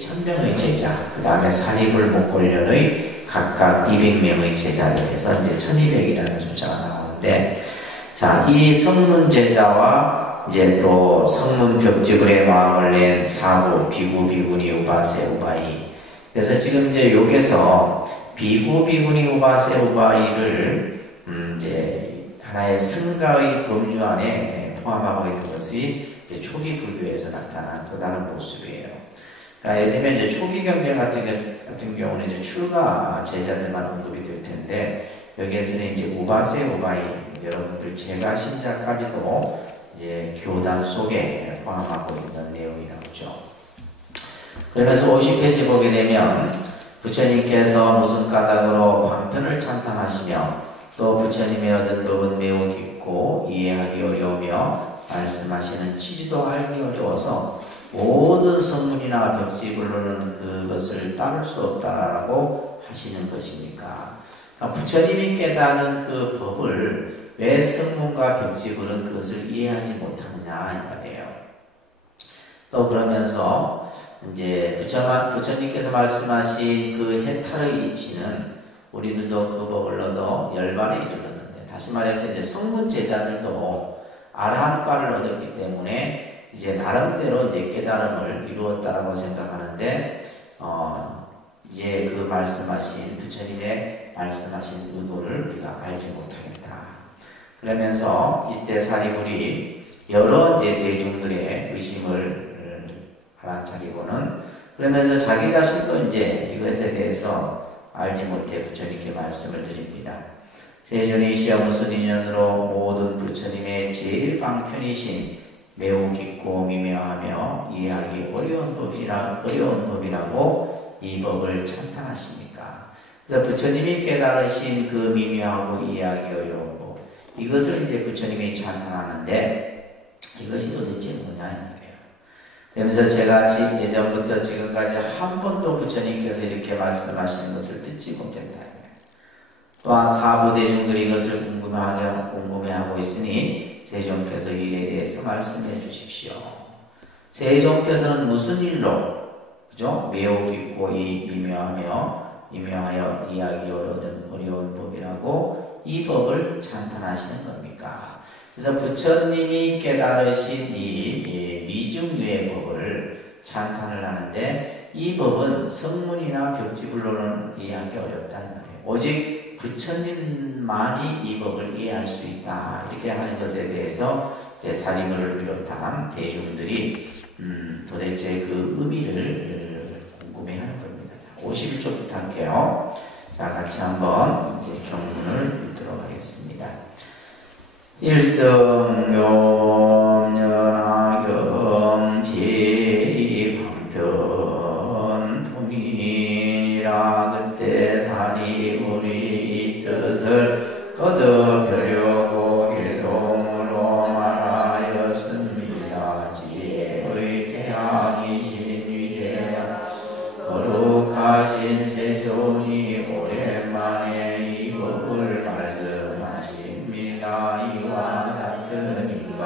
1000명의 제자, 그 다음에 사리불 목골련의 각각 200명의 제자들 해서 이제 1200이라는 숫자가 나오는데, 자, 이 성문 제자와 이제 또 성문 벽지불의 마음을 낸 사부, 비구, 비구니, 우바세, 우바이. 그래서 지금 이제 여기서 비구, 비구니, 우바세, 우바이를 이제 하나의 승가의 범주 안에 포함하고 있는 것이 이제 초기 불교에서 나타난 또 다른 모습이에요. 그러니까 예를 들면 이제 초기 경전 같은 경우는 이제 출가 제자들만 언급이 될 텐데, 여기에서는 이제 우바세, 우바이, 여러분들 제가 신자까지도 이제 교단 속에 포함하고 있는 내용이 나오죠. 그러면서 50페이지 보게 되면 부처님께서 무슨 까닭으로 방편을 찬탄하시며 또 부처님의 얻은 법은 매우 깊고 이해하기 어려우며 말씀하시는 취지도 알기 어려워서 모든 성문이나 벽지불로는 그것을 따를 수 없다라고 하시는 것입니까? 그러니까 부처님이 깨닫는 그 법을 왜 성문과 벽지불은 그것을 이해하지 못하느냐 이 말이에요. 또 그러면서 이제 부처님께서 말씀하신 그 해탈의 이치는 우리들도 그 법을 얻어 열반에 이르렀는데, 다시 말해서 이제 성문 제자들도 아라한과를 얻었기 때문에 이제 나름대로 이제 깨달음을 이루었다라고 생각하는데, 이제 그 말씀하신 부처님의 말씀하신 의도를 우리가 알지 못하겠다. 그러면서 이때 사리불이 여러 이제 대중들의 의심을 알아차리고는, 그러면서 자기 자신도 이제 이것에 대해서 알지 못해 부처님께 말씀을 드립니다. 세존이시여 무슨 인연으로 모든 부처님의 제일 방편이신 매우 깊고 미묘하며 이해하기 어려운 법이라고 이 법을 찬탄하십니까? 그래서 부처님이 깨달으신 그 미묘하고 이해하기 어려운 법, 이것을 이제 부처님이 찬탄하는데 이것이 도대체 뭐냐? 그러면서 제가 예전부터 지금까지 한 번도 부처님께서 이렇게 말씀하시는 것을 듣지 못했다. 또한 사부 대중들이 이것을 궁금해하고 있으니 세종께서 일에 대해서 말씀해 주십시오. 세종께서는 무슨 일로, 그죠? 매우 깊고 미묘하여 이해하기 어려운 법이라고 이 법을 찬탄하시는 겁니까? 그래서 부처님이 깨달으신 이 미중유의 법을 찬탄을 하는데, 이 법은 성문이나 벽지불로는 이해하기 어렵다는 말이에요. 오직 부처님만이 이 법을 이해할 수 있다, 이렇게 하는 것에 대해서 사리불을 비롯한 대중들이 도대체 그 의미를 궁금해하는 겁니다. 51초부터 할게요. 자, 같이 한번 이제 경문을 읽도록 하겠습니다. 일성묘연하경 제방편 통인이라 그때 사리불이 뜻을 거듭하려고 일성으로 말하였습니다. 지혜의 태양이신 위대한 거룩하신 세존이 오랜만에 이 법을 말씀하십니다. 이와 같은 이가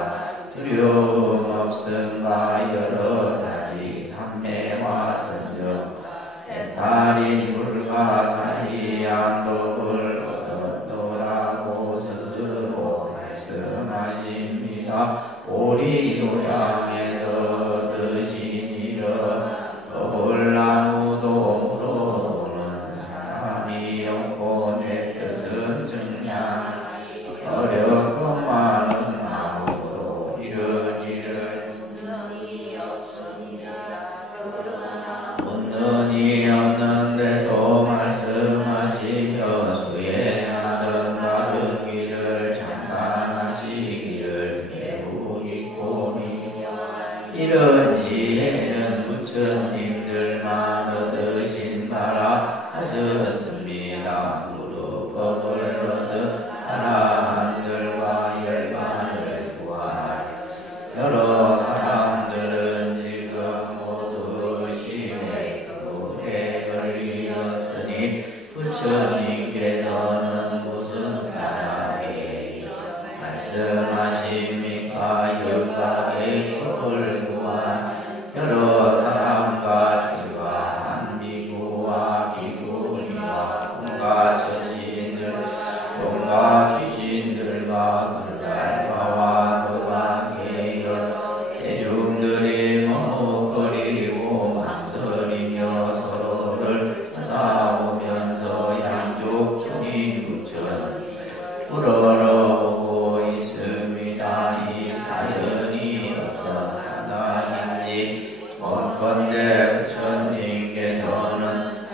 원대 부처님께서는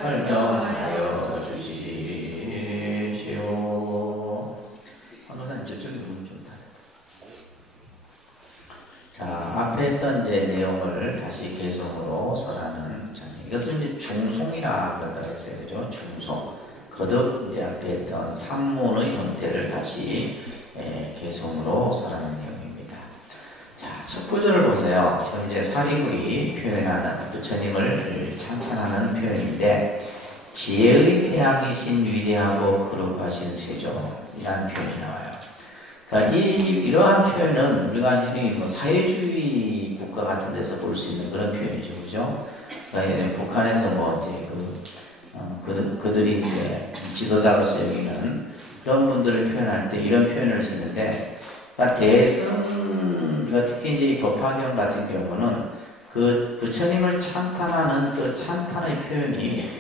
설명하여 주십시오. 한도사님 저쪽에 문 좀 닫아요. 자, 앞에 했던 이제 내용을 다시 개성으로 설하는 장면. 이것은 이제 중송이라 그런다고 했어요. 그죠? 중송. 거듭 이제 앞에 했던 산문의 형태를 다시 개성으로 설하는 내용입니다. 자, 첫 구절을 보세요. 현재 사리불이 표현하는 부처님을 찬탄하는 표현인데, 지혜의 태양이신 위대하고 거룩하신 세존이라는 표현이 나와요. 그러니까 이러한 표현은 우리가 흔히 뭐 사회주의 국가 같은 데서 볼 수 있는 그런 표현이죠, 그죠? 그러니까 북한에서 뭐 이제 그들이 이제 지도자로서 여기는 그런 분들을 표현할 때 이런 표현을 쓰는데, 그러니까 대승, 특히 이제 이 법화경 같은 경우는 그 부처님을 찬탄하는 그 찬탄의 표현이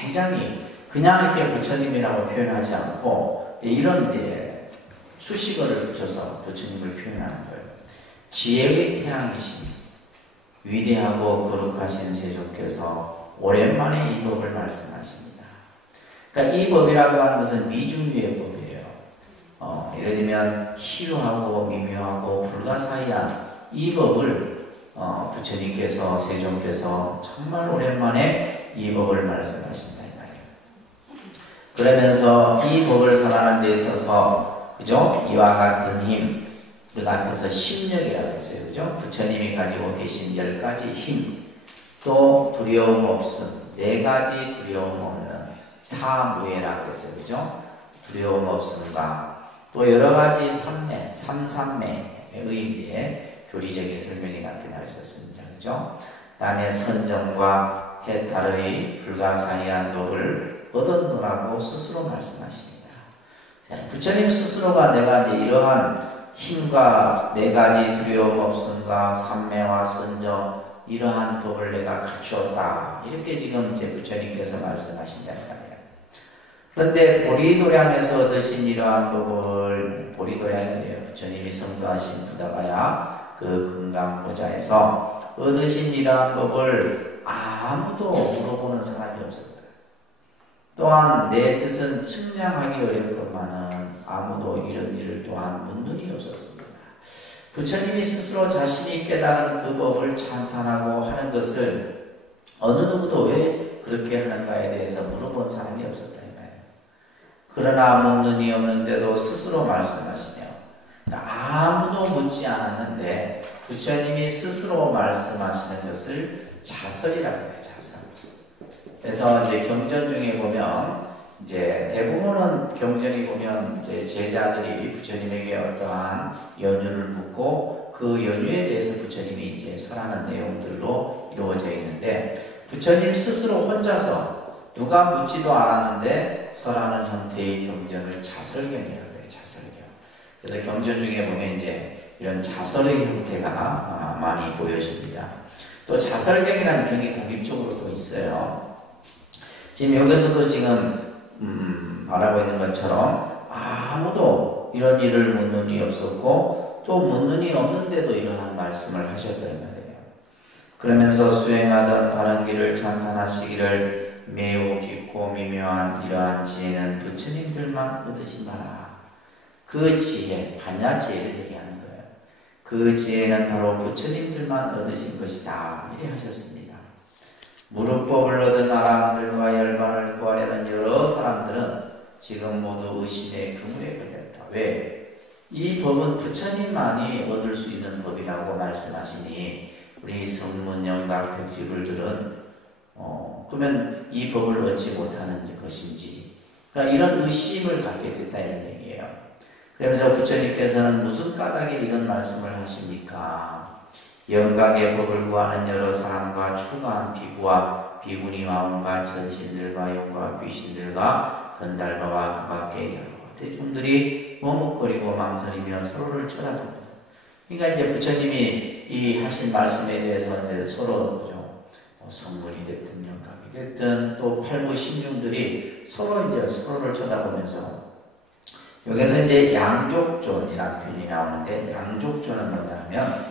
굉장히 그냥 이렇게 부처님이라고 표현하지 않고 이런 이제 수식어를 붙여서 부처님을 표현하는 거예요. 지혜의 태양이신 위대하고 거룩하신 세존께서 오랜만에 이 법을 말씀하십니다. 그러니까 이 법이라고 하는 것은 미중유의 법이에요. 예를 들면 희유하고 미묘하고 불가사의한 이 법을 부처님께서 세존께서 정말 오랜만에 이 법을 말씀하신다 이 말이에요. 그러면서 이 법을 설하는 데 있어서 그죠? 이와 같은 힘, 우리가 앞에서 심력이라고 했어요. 그죠? 부처님이 가지고 계신 10가지 힘, 또 두려움 없음, 4가지 두려움 없는 사무예라고 했어요. 그죠? 두려움 없음과 또 여러가지 삼매, 삼삼매의 이제 교리적인 설명이 앞에 나와 있었습니다. 그죠? 그 다음에 선정과 해탈의 불가사의한 법을 얻었노라고 스스로 말씀하십니다. 부처님 스스로가 내가 이제 이러한 힘과 4가지 두려움 없음과 삼매와 선정 이러한 법을 내가 갖추었다. 이렇게 지금 이제 부처님께서 말씀하신다는 말이에요. 그런데 보리도량에서 얻으신 이러한 법을 보리도량에 부처님이 성도하신 부다가야 그 금강보좌에서 얻으신 이러한 법을 아무도 물어보는 사람이 없었다. 또한 내 뜻은 측량하기 어렵건만은 아무도 이런 일을 또한 묻는 이 없었습니다. 부처님이 스스로 자신이 깨달은 그 법을 찬탄하고 하는 것을 어느 누구도 왜 그렇게 하는가에 대해서 물어본 사람이 없었다 이 말이에요. 그러나 묻는 이 없는데도 스스로 말씀하시며, 아무도 묻지 않았는데 부처님이 스스로 말씀하시는 것을 자설이라고 해요. 자설. 그래서 이제 경전 중에 보면 이제 대부분은 경전이 보면 이제 제자들이 부처님에게 어떠한 연유를 묻고 그 연유에 대해서 부처님이 이제 설하는 내용들로 이루어져 있는데, 부처님 스스로 혼자서 누가 묻지도 않았는데 설하는 형태의 경전을 자설경이라고 해요. 자설경. 그래서 경전 중에 보면 이제 이런 자설의 형태가 많이 보여집니다. 또 자설경이라는 경이 독립적으로 또 있어요. 지금 여기서도 지금 말하고 있는 것처럼 아무도 이런 일을 묻는 이 없었고 또 묻는 이 없는데도 이러한 말씀을 하셨단 말이에요. 그러면서 수행하던 바른 길을 찬탄하시기를 매우 깊고 미묘한 이러한 지혜는 부처님들만 얻으신 바라. 그 지혜, 반야지혜를 얘기하는 거예요. 그 지혜는 바로 부처님들만 얻으신 것이다. 이렇게 하셨습니다. 무릎법을 얻은 아람들과 열반을 구하려는 여러 사람들은 지금 모두 의심의 그물에 걸렸다. 왜? 이 법은 부처님만이 얻을 수 있는 법이라고 말씀하시니 우리 성문영각 백지불들은 그러면 이 법을 얻지 못하는 것인지, 그러니까 이런 의심을 갖게 됐다 이런 얘기예요. 그러면서 부처님께서는 무슨 까닭에 이런 말씀을 하십니까? 영각의 법을 구하는 여러 사람과 추가한 비구와 비구니 마음과 전신들과 영과 귀신들과 건달바와 그 밖에 여러 대중들이 머뭇거리고 망설이며 서로를 쳐다봅니다. 그러니까 이제 부처님이 이 하신 말씀에 대해서 이제 서로 그죠? 성문이 됐든 영각이 됐든 또 팔무신중들이 서로 이제 서로를 쳐다보면서, 여기서 이제 양족존이라는 표현이 나오는데, 양족존은 뭐냐 하면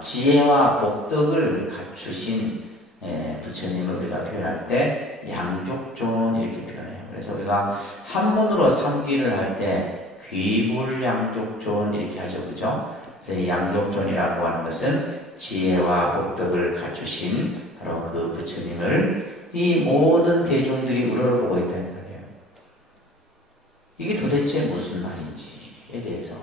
지혜와 복덕을 갖추신 부처님을 우리가 표현할 때 양족존 이렇게 표현해요. 그래서 우리가 한문으로 삼기를 할 때 귀불양족존 이렇게 하죠. 그죠? 그래서 이 양족존이라고 하는 것은 지혜와 복덕을 갖추신 바로 그 부처님을 이 모든 대중들이 우러러보고 있다는 거예요. 이게 도대체 무슨 말인지에 대해서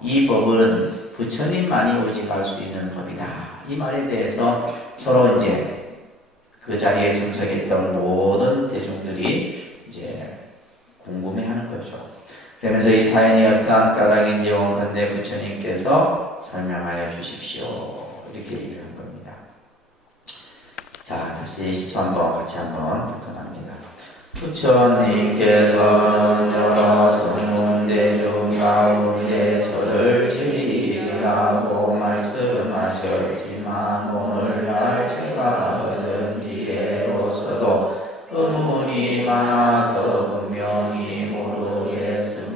이 법은 부처님만이 오직할 수 있는 법이다. 이 말에 대해서 서로 이제 그 자리에 참석했던 모든 대중들이 이제 궁금해하는 거죠. 그러면서 이 사연이 어떠한 까닭인지 원컨대 부처님께서 설명하여 주십시오. 이렇게 얘기를 한 겁니다. 자, 다시 13번 같이 한번 접근합니다. 부처님께서는 여러 성문대중 가운데 저를 지리라고 말씀하셨지만 오늘날 제가 얻은 지혜로서도 의문이 많아서 분명히 모르겠습니다.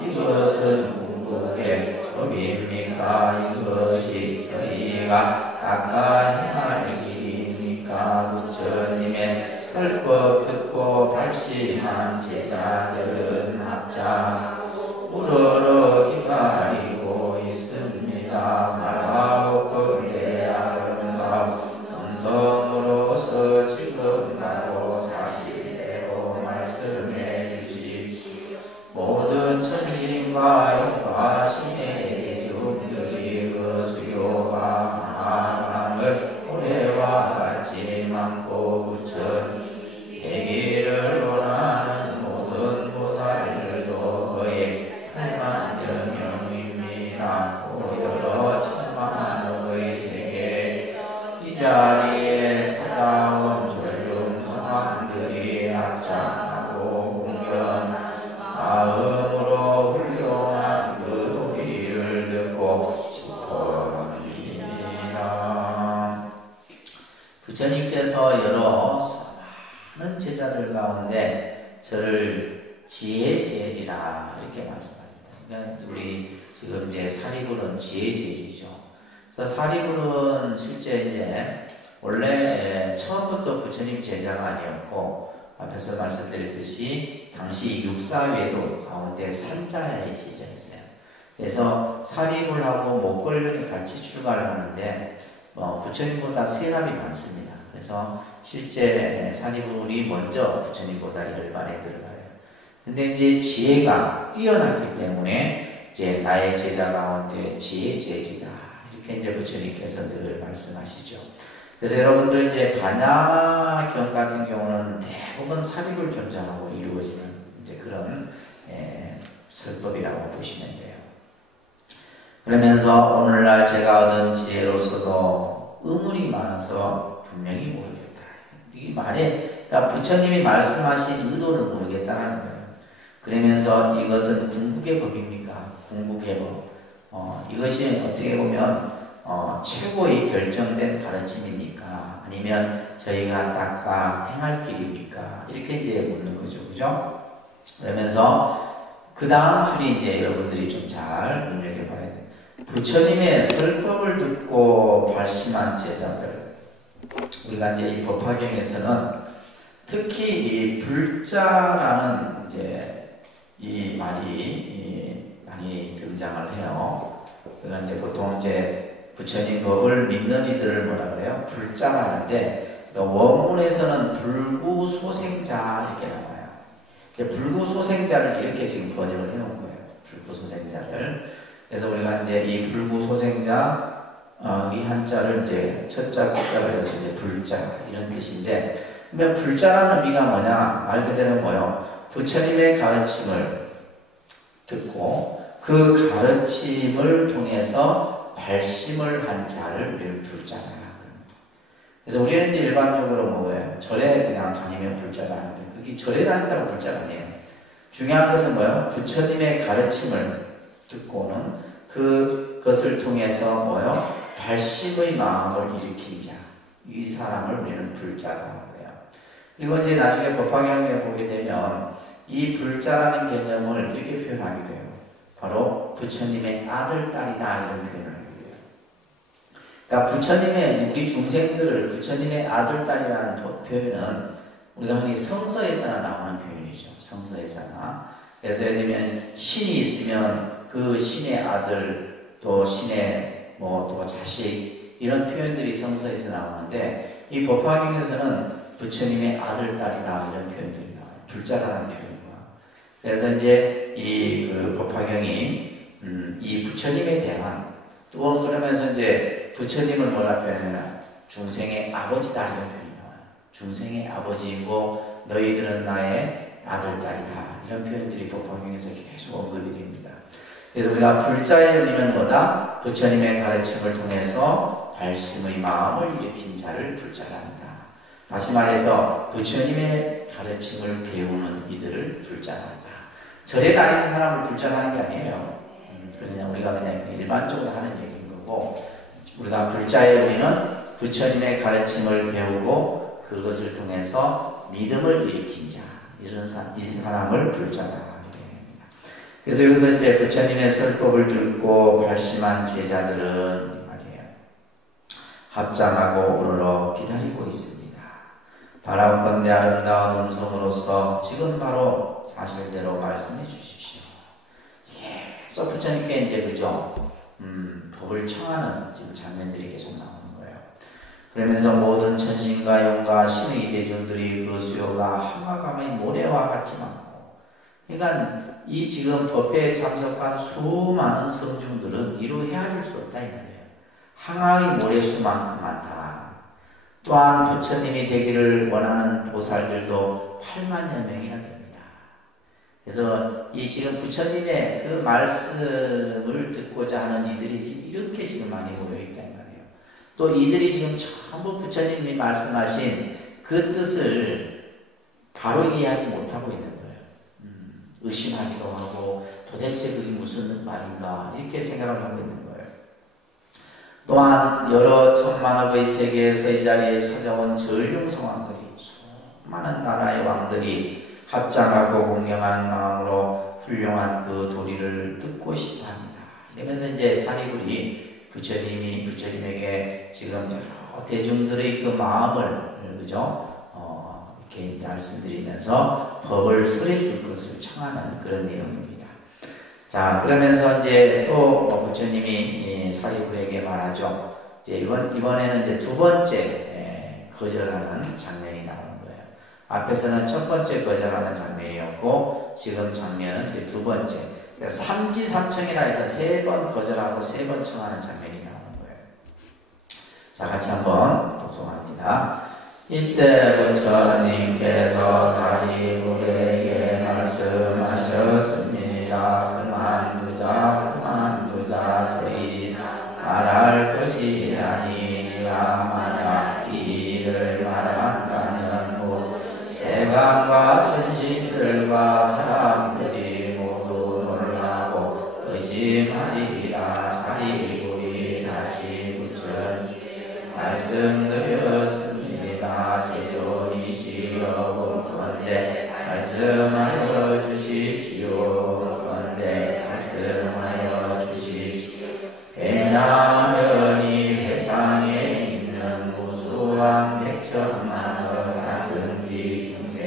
이것은 궁극의 법입니까? 이것이 저희가 닦아 행할 길입니까? 부처님의 설법 듣고 발심한 제자들은 합자 우러러 기다리고 있습니다. 말하옵건대 아름다운 음성으로서 지금 나로 사실대로 말씀해 주십시오. 모든 천신과 용과신의 대중들이 그 수요가 마음을 올해와 같이 많고 부처님 되기를 원하는 모든 보살들도 거의 8만여 명입니다. 여러 천만의 세계 이 자리에 찾아온 전륜 성황들이 합창하고 공연 마음으로 훌륭한 그 도리를 듣고 싶어합니다. 부처님께서 여러 많은 제자들 가운데 저를 지혜제일이라 이렇게 말씀합니다. 그러니까 우리 지금 이제 사리불은 지혜제일이죠. 그래서 사리불은 실제 이제 원래 처음부터 부처님 제자가 아니었고 앞에서 말씀드렸듯이 당시 육사외도 가운데 산자의 제자였어요. 그래서 사리불하고 목걸련이 같이 출가를 하는데 부처님보다 세람이 많습니다. 그래서 실제 사리불이 먼저 부처님보다 열반에 들어가요. 근데 이제 지혜가 뛰어나기 때문에 이제 나의 제자 가운데 지혜제일이다. 이렇게 이제 부처님께서 늘 말씀하시죠. 그래서 여러분들 이제 반야경 같은 경우는 대부분 사리불 존재하고 이루어지는 이제 그런 설법이라고 보시면 돼요. 그러면서 오늘날 제가 얻은 지혜로서도 의문이 많아서 분명히 모르겠다. 이 말에 그러니까 부처님이 말씀하신 의도를 모르겠다라는 거예요. 그러면서 이것은 궁극의 법입니까? 궁극의 법. 이것이 어떻게 보면 최고의 결정된 가르침입니까? 아니면 저희가 닦아 행할 길입니까? 이렇게 이제 묻는 거죠, 그죠? 그러면서 그 다음 줄이 이제 여러분들이 좀 잘 눈여겨봐야 돼요. 부처님의 설법을 듣고 발심한 제자들. 우리가 이제 이 법화경에서는 특히 이 불자라는 이제 이 말이 많이 등장을 해요. 그러니까 이제 보통 이제 부처님 법을 믿는 이들을 뭐라 그래요? 불자라는데 원문에서는 불구소생자 이렇게 나와요. 이제 불구소생자를 이렇게 지금 번역을 해놓은 거예요. 불구소생자를. 그래서 우리가 이제 이 불구소생자 이 한자를 이제 첫자, 끝자를 해서 이제 불자 이런 뜻인데, 그러면 불자라는 의미가 뭐냐? 말 그대로 뭐요? 부처님의 가르침을 듣고 그 가르침을 통해서 발심을 한 자를 우리는 불자라. 그래서 우리는 이제 일반적으로 뭐예요? 절에 그냥 다니면 불자가 아닌데, 그게 절에 다닌다고 불자가 아니에요. 중요한 것은 뭐예요? 부처님의 가르침을 듣고는 그것을 통해서 뭐예요? 발심의 마음을 일으킨 자. 이 사람을 우리는 불자라고 해요. 그리고 이제 나중에 법화경에 보게 되면 이 불자라는 개념을 이렇게 표현하기도 해요. 바로 부처님의 아들, 딸이다 이런 표현을 하기도 해요. 그러니까 부처님의 우리 중생들을 부처님의 아들 딸이라는 표현은 우리가 흔히 성서에서나 나오는 표현이죠. 성서에서나. 그래서 예를 들면 신이 있으면 그 신의 아들 또 신의 또 자식 이런 표현들이 성서에서 나오는데 이 법화경에서는 부처님의 아들 딸이다 이런 표현들이 나와요. 불자라는 표현과. 그래서 이제 이 법화경이 이 부처님에 대한 또 그러면서 이제 부처님을 뭐라 표현하나 중생의 아버지다 이런 표현이 나와요. 중생의 아버지이고 너희들은 나의 아들 딸이다 이런 표현들이 법화경에서 계속 언급이 됩니다. 그래서 우리가 불자의 의미는 뭐다? 부처님의 가르침을 통해서 발심의 마음을 일으킨 자를 불자라 합니다. 다시 말해서 부처님의 가르침을 배우는 이들을 불자라 한다. 절에 다니는 사람을 불자라 하는 게 아니에요. 그냥 우리가 그냥 일반적으로 하는 얘기인 거고, 우리가 불자의 의미는 부처님의 가르침을 배우고 그것을 통해서 믿음을 일으킨 자, 이 사람을 불자라 하게 됩니다. 그래서 여기서 이제 부처님의 설법을 듣고 발심한 제자들은 말이에요, 합장하고 우러러 기다리고 있습니다. 바라건대 아름다운 음성으로서 지금 바로 사실대로 말씀해 주십시오. 계속 부처님께 이제 그죠? 법을 청하는 지금 장면들이 계속 나오는 거예요. 그러면서 모든 천신과 용과 신의 대중들이 그 수요가 한화감의 모래와 같이 많고, 그러니까 이 지금 법회에 참석한 수많은 성중들은 이루 헤아릴 수 없다 이 말이에요. 항아의 모래수만큼 많다. 또한 부처님이 되기를 원하는 보살들도 8만여 명이나 됩니다. 그래서 이 지금 부처님의 그 말씀을 듣고자 하는 이들이 이렇게 지금 많이 모여있단 말이에요. 또 이들이 지금 전부 부처님이 말씀하신 그 뜻을 바로 이해하지 못하고 있는 거예요. 의심하기도 하고 도대체 그게 무슨 말인가 이렇게 생각을 하고 있는 거예요. 또한 여러 천만억의 세계에서 이 자리에 찾아온 전룡성왕들이 수많은 나라의 왕들이 합장하고 공경한 마음으로 훌륭한 그 도리를 듣고 싶어 합니다. 이러면서 이제 사리불이 부처님에게 지금 여러 대중들의 그 마음을 그죠? 이렇게 말씀드리면서 법을 설해 줄 것을 청하는 그런 내용입니다. 자, 그러면서 이제 또 부처님이 사리불에게 말하죠. 이제 이번에는 이제 두 번째 거절하는 장면이 나오는 거예요. 앞에서는 첫 번째 거절하는 장면이었고, 지금 장면은 이제 두 번째. 그러니까 삼지삼청이라 해서 세 번 거절하고 세 번 청하는 장면이 나오는 거예요. 자, 같이 한번 독송합니다. 이때 부처님께서 사리불에게 말씀하셨습니다. 그만두자 더 이상 말할 것이 아니라 만약 이 일을 말한다면 세간과 천신들과 사람들이 모두 놀라고 의심하리라. 사리불이 다시 부처님 말씀드렸습니다. 세존이시여 본건대 말씀하여 주십시오. 건대 말씀하여 주십시오. 왜냐하면 이 회상에 있는 무수한 백천만의 가슴지 중생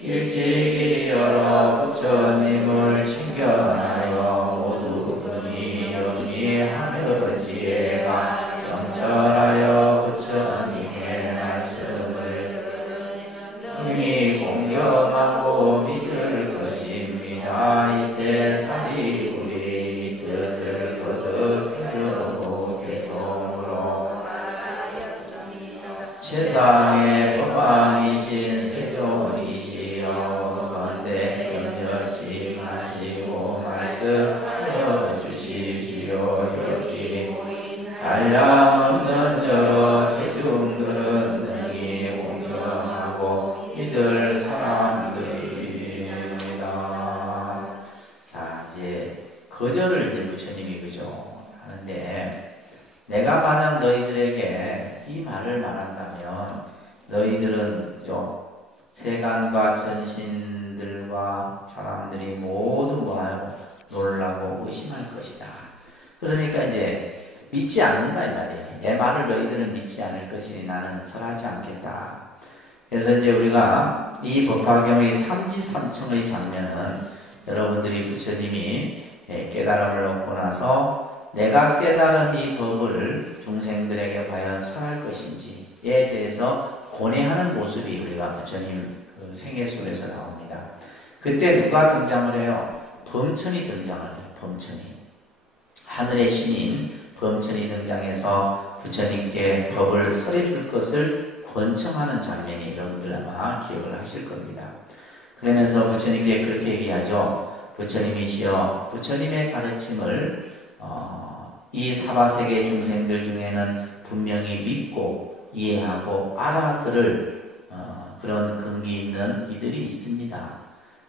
일찍이 여러 부처님을 신견하여 모두 근히 영리하며 지혜가 성철하여 부처님의 말씀을 이미 공경하고 믿을 것입니다. 이때 사리불이 이 뜻을 거듭하려고 개성으로 세상의 법왕이신 세존이시여 건대 염려치 마시고 말씀하여 주십시오. 여기 한량없는 여러 대중들은 능히 공경하고 믿을 사람들입니다. 자, 이제 거절을 이제 부처님이 그죠 하는데, 내가 만약 너희들에게 이 말을 말한다면 너희들은 그죠 세간과 천신들과 사람들이 모두 뭐하여 놀라고 의심할 것이다. 그러니까 이제 믿지 않는다 이 말이에요. 내 말을 너희들은 믿지 않을 것이니 나는 설하지 않겠다. 그래서 이제 우리가 이 법화경의 삼지삼청의 장면은 여러분들이 부처님이 깨달음을 얻고 나서 내가 깨달은 이 법을 중생들에게 과연 설할 것인지에 대해서 고뇌하는 모습이 우리가 부처님 그 생애 속에서 나옵니다. 그때 누가 등장을 해요? 범천이 등장을 해요. 범천이. 하늘의 신인 범천이 등장해서 부처님께 법을 설해줄 것을 권청하는 장면이 여러분들 아마 기억을 하실 겁니다. 그러면서 부처님께 그렇게 얘기하죠. 부처님이시여, 부처님의 가르침을 이 사바세계 중생들 중에는 분명히 믿고 이해하고 알아들을 그런 근기 있는 이들이 있습니다.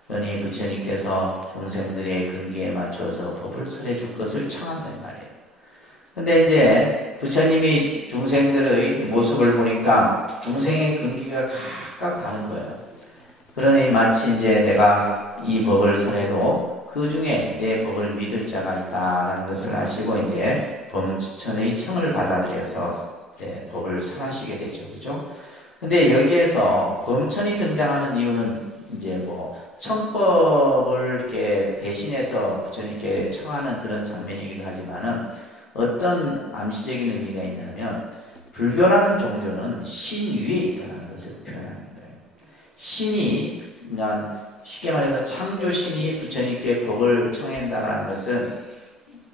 그러니 부처님께서 중생들의 근기에 맞춰서 법을 설해줄 것을 청한단 말이에요. 근데 이제 부처님이 중생들의 모습을 보니까 중생의 근기가 각각 다른 거예요. 그러니 마치 이제 내가 이 법을 설해도 그 중에 내 법을 믿을 자가 있다는 것을 아시고 이제 범천의 청을 받아들여서 법을 설하시게 되죠. 그죠? 근데 여기에서 범천이 등장하는 이유는 이제 뭐 청법을 이렇게 대신해서 부처님께 청하는 그런 장면이기도 하지만은 어떤 암시적인 의미가 있냐면 불교라는 종교는 신 위에 있다는 것을 표현하는 거예요. 신이, 그러니까 쉽게 말해서 창조신이 부처님께 법을 청한다는 것은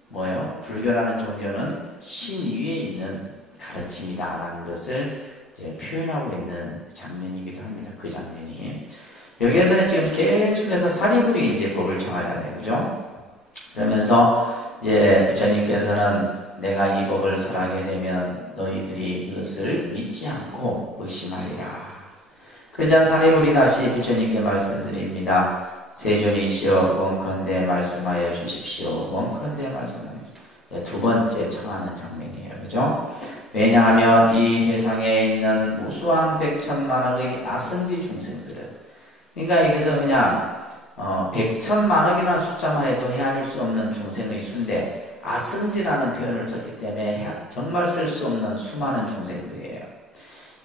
뭐예요? 불교라는 종교는 신 위에 있는 가르침이다라는 것을 이제 표현하고 있는 장면이기도 합니다. 그 장면이. 여기에서는 지금 계속해서 사리불이 이제 법을 청하잖아요. 그죠? 그러면서 이제 부처님께서는 내가 이 법을 설하게 되면 너희들이 이것을 믿지 않고 의심하리라. 그러자 사리불이 다시 부처님께 말씀드립니다. 세존이시여 원컨대 말씀하여 주십시오. 원컨대 말씀하여 주십시오. 두 번째 청하는 장면이에요. 그죠? 왜냐하면 이 세상에 있는 무수한 백천만억의 아승지 중생들은, 그러니까 여기서 그냥 백천만억이라는 숫자만 해도 헤아릴 수 없는 중생의 수인데 아승지라는 표현을 썼기 때문에 정말 쓸 수 없는 수많은 중생들이에요.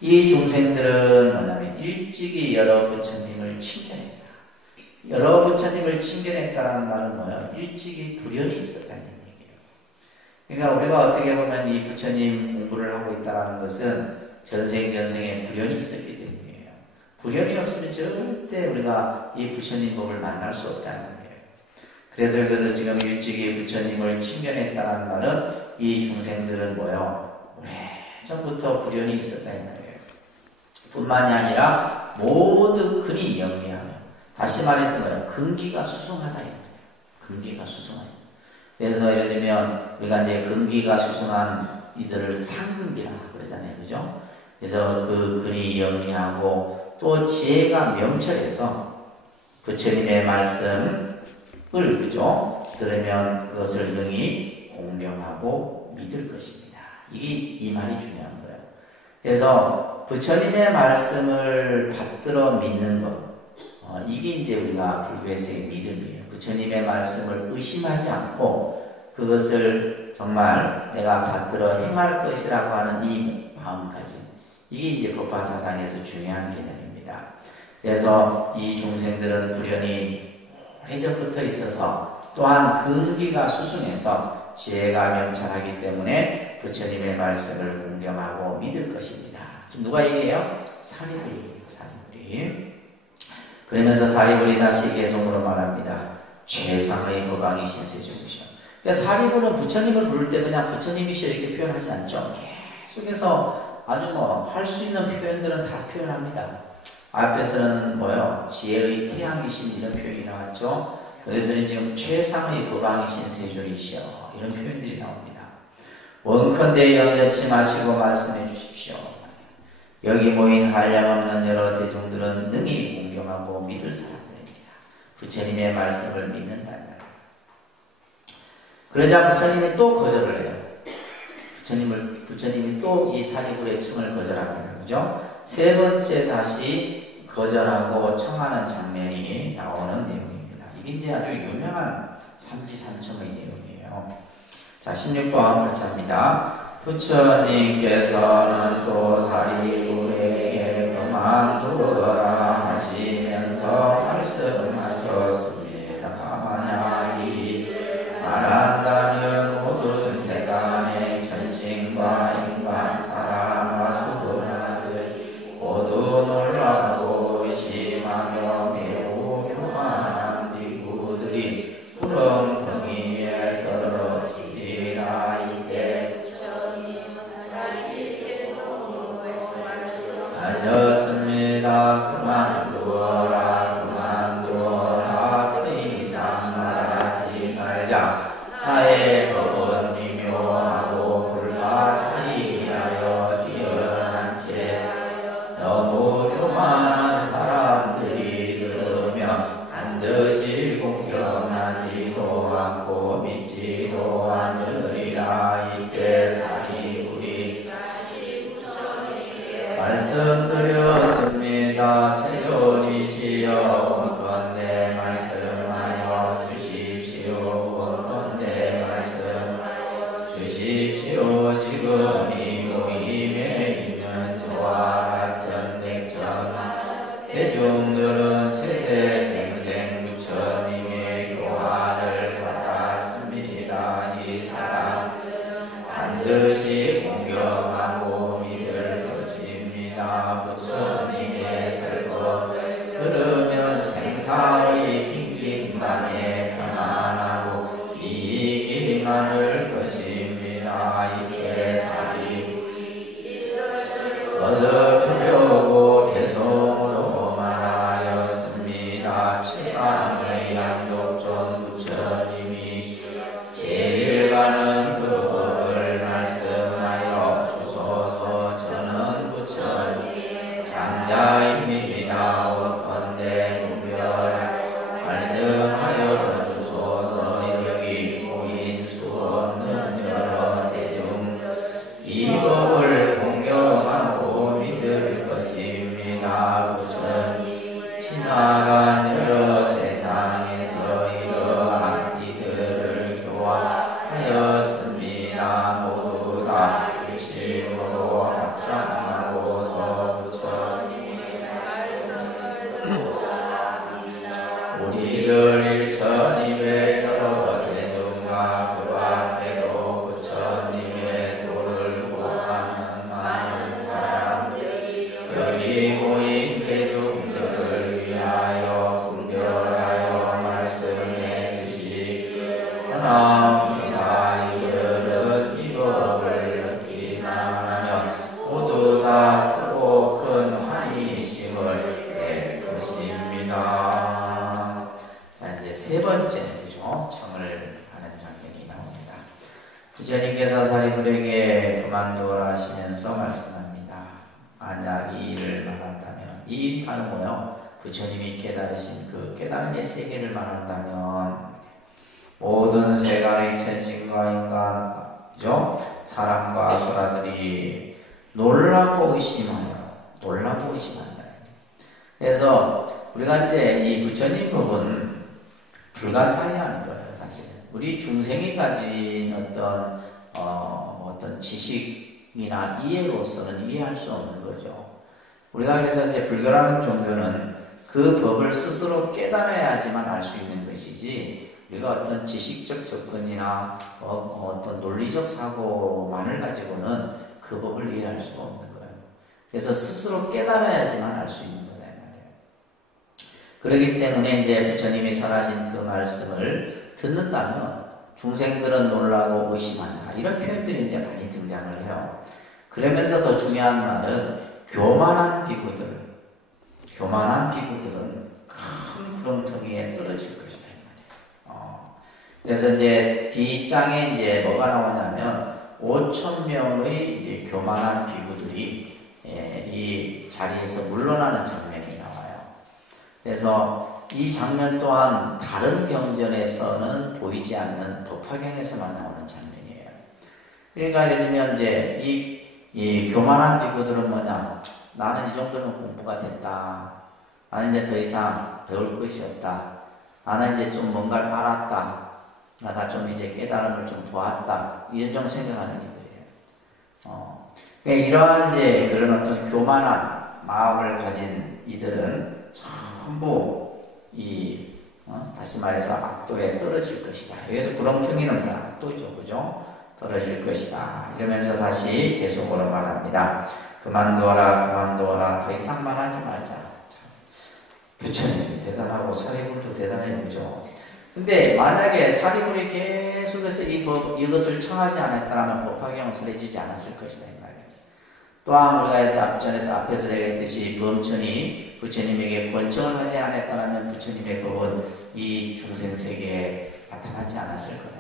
이 중생들은 뭐냐면 일찍이 여러 부처님을 칭견했다. 여러 부처님을 칭견했다는 말은 뭐예요? 일찍이 불연이 있었다는 얘기예요. 그러니까 우리가 어떻게 보면 이 부처님 공부를 하고 있다는 것은 전생전생에 불연이 있었기 때문이에요. 불연이 없으면 절대 우리가 이 부처님 법을 만날 수 없다는 거예요. 그래서 여기서 지금 일찍이 부처님을 칭견했다는 말은 이 중생들은 뭐예요? 오래전부터 불연이 있었다는 말이에요. 뿐만이 아니라 모두 근이 영리하며, 다시 말해서 뭐예요? 근기가 수승하다. 근기가 수승하다. 그래서 예를 들면 우리가 이제 근기가 수승한 이들을 상근기라 그러잖아요. 그죠? 그래서 그 근이 영리하고 또 지혜가 명철해서 부처님의 말씀을, 그죠? 들으면 그것을 능히 공경하고 믿을 것입니다. 이 말이 중요한 거예요. 그래서 부처님의 말씀을 받들어 믿는 것, 이게 이제 우리가 불교에서의 믿음이에요. 부처님의 말씀을 의심하지 않고 그것을 정말 내가 받들어 행할 것이라고 하는 이 마음가짐, 이게 이제 법화 사상에서 중요한 개념입니다. 그래서 이 중생들은 불연이 오래전부터 있어서 또한 근기가 수승해서 지혜가 명철하기 때문에 부처님의 말씀을 공경하고 믿을 것입니다. 지금 누가 얘기해요? 사리불이. 그러면서 사리불이 다시 개성으로 말합니다. 최상의 법왕이신 세존이시여. 그러니까 사리불은 부처님을 부를 때 그냥 부처님이시여 이렇게 표현하지 않죠. 계속해서 아주 뭐 할 수 있는 표현들은 다 표현합니다. 앞에서는 뭐요? 지혜의 태양이신 이런 표현이 나왔죠. 여기서는 지금 최상의 법왕이신 세존이시여 이런 표현들이 나옵니다. 원컨대 염려치 마시고 말씀해 주십시오. 여기 모인 한량없는 여러 대중들은 능히 공경하고 믿을 사람들입니다. 부처님의 말씀을 믿는다. 그러자 부처님이 또 거절을 해요. 부처님이 또 이 사리불의 청을 거절합니다. 그죠? 세 번째 다시 거절하고 청하는 장면이 나오는 내용입니다. 이게 이제 아주 유명한 삼지삼청의 내용이에요. 자, 16번 같이 합니다. 부처님께서는 또 사리불에게 그만두어라 하시면서 말씀하셨습니다. 만약이 말한다면 모든 세간의 천신과 인간, 사람과 수도나들 모두 놀라고 의심하며 매우 교만한 비구들이 구렁텅이 위에 떨어지리라. 이때 하셨습니다. 그만두어라 그만두어라 더 이상 말하지 말자. 나의 법은 미묘하고 불가사의하여 뛰어난 채 너무 교만한 사람들이 들으면 반드시 공경하지도 않고 믿지도 않으리라. 이때 사리불이 말씀드렸습니다. 세존이시여 온건대 말씀하여 주십시오. 온건대 말씀하여 주십시오. 지금 이 모임에 있는 저와 같은 백천 대중들은 세세생생 부처님의 교화를 받았습니다. 이 사람 반드시 공경하고 믿을 것입니다. 부처님의 설법 들으면 생사의 빙빙만에 평안하고 이익이 많을 것입니다. 이때 사리 거듭하려고 대성으로 말하였습니다. 최상의 양족존 부처님이 제일 가는 그 법을 말씀하여 주소서. 저는 부처님 장자입니다. 온건대 무별 말씀하여 주소서. 여기 모인 수 없는 여러 대중 이 법을 공경하고 믿을 것입니다. 부처님 지나간 여러 세상에서 이러한 이들을 교화하였습니다. 모두 다 유심으로 합장하고서 부처님의 우리를 1200여러 대중과 그 앞에도 부처님의 도를 구하는 많은 사람들 여기 모인 대중들을 위하여 분별하여 말씀해 주시옵나이다. 이들은 이 법을 듣기만 하면 모두 다 크고 큰 환희심을 낼 것입니다. 자, 이제 세 번째 청을 하는 장면이 나옵니다. 부처님께서 사리불에게 그만두어라 하시면서 말씀합니다. 만약 이 일을 말한다면, 이 일파는 뭐요? 부처님이 깨달으신 그 깨달음의 세계를 말한다면 모든 세간의 천신과 인간, 그죠? 사람과 소라들이 놀라고 의심한다. 그래서 우리가 이제 이 부처님 법은 불가사의한 거예요, 사실은. 우리 중생이 가진 어떤 지식이나 이해로서는 이해할 수 없는 거죠. 우리가 그래서 이제 불교라는 종교는 그 법을 스스로 깨달아야지만 알 수 있는 것이지, 우리가 어떤 지식적 접근이나 어떤 논리적 사고만을 가지고는 그 법을 이해할 수가 없는 거예요. 그래서 스스로 깨달아야지만 알 수 있는 거다, 이 말이에요. 그렇기 때문에 이제 부처님이 전하신 그 말씀을 듣는다면 중생들은 놀라고 의심한다. 이런 표현들이 이제 많이 등장을 해요. 그러면서 더 중요한 말은 교만한 비구들은 큰 구렁텅이에 떨어질 것이다, 이 말이에요. 그래서 이제 뒷장에 이제 뭐가 나오냐면 5,000명의 이제 교만한 비구들이 이 자리에서 물러나는 장면이 나와요. 그래서 이 장면 또한 다른 경전에서는 보이지 않는 법화경에서만 나오는 장면이에요. 그러니까 예를 들면 이제 이 교만한 비구들은 뭐냐? 나는 이 정도면 공부가 됐다. 나는 이제 더 이상 배울 것이 없다. 나는 이제 좀 뭔가를 알았다. 내가 좀 이제 깨달음을 좀 보았다. 이런 좀 생각하는 이들이에요. 그러니까 이러한 이제 그런 어떤 교만한 마음을 가진 이들은 전부 다시 말해서 악도에 떨어질 것이다. 여기서 구렁텅이는 악도죠. 그죠? 떨어질 것이다. 이러면서 다시 계속으로 말합니다. 그만두어라. 더 이상 말하지 말자. 부처님도 대단하고 사리불도 대단해요. 그죠? 근데 만약에 사리불이 계속해서 이것을 청하지 않았다면 법화경은 설해지지 않았을 것이다. 이 말이에요. 또한 우리가 앞에서 내가 했듯이 범천이 부처님에게 권청을 하지 않았다면 부처님의 법은 이 중생세계에 나타나지 않았을 거다.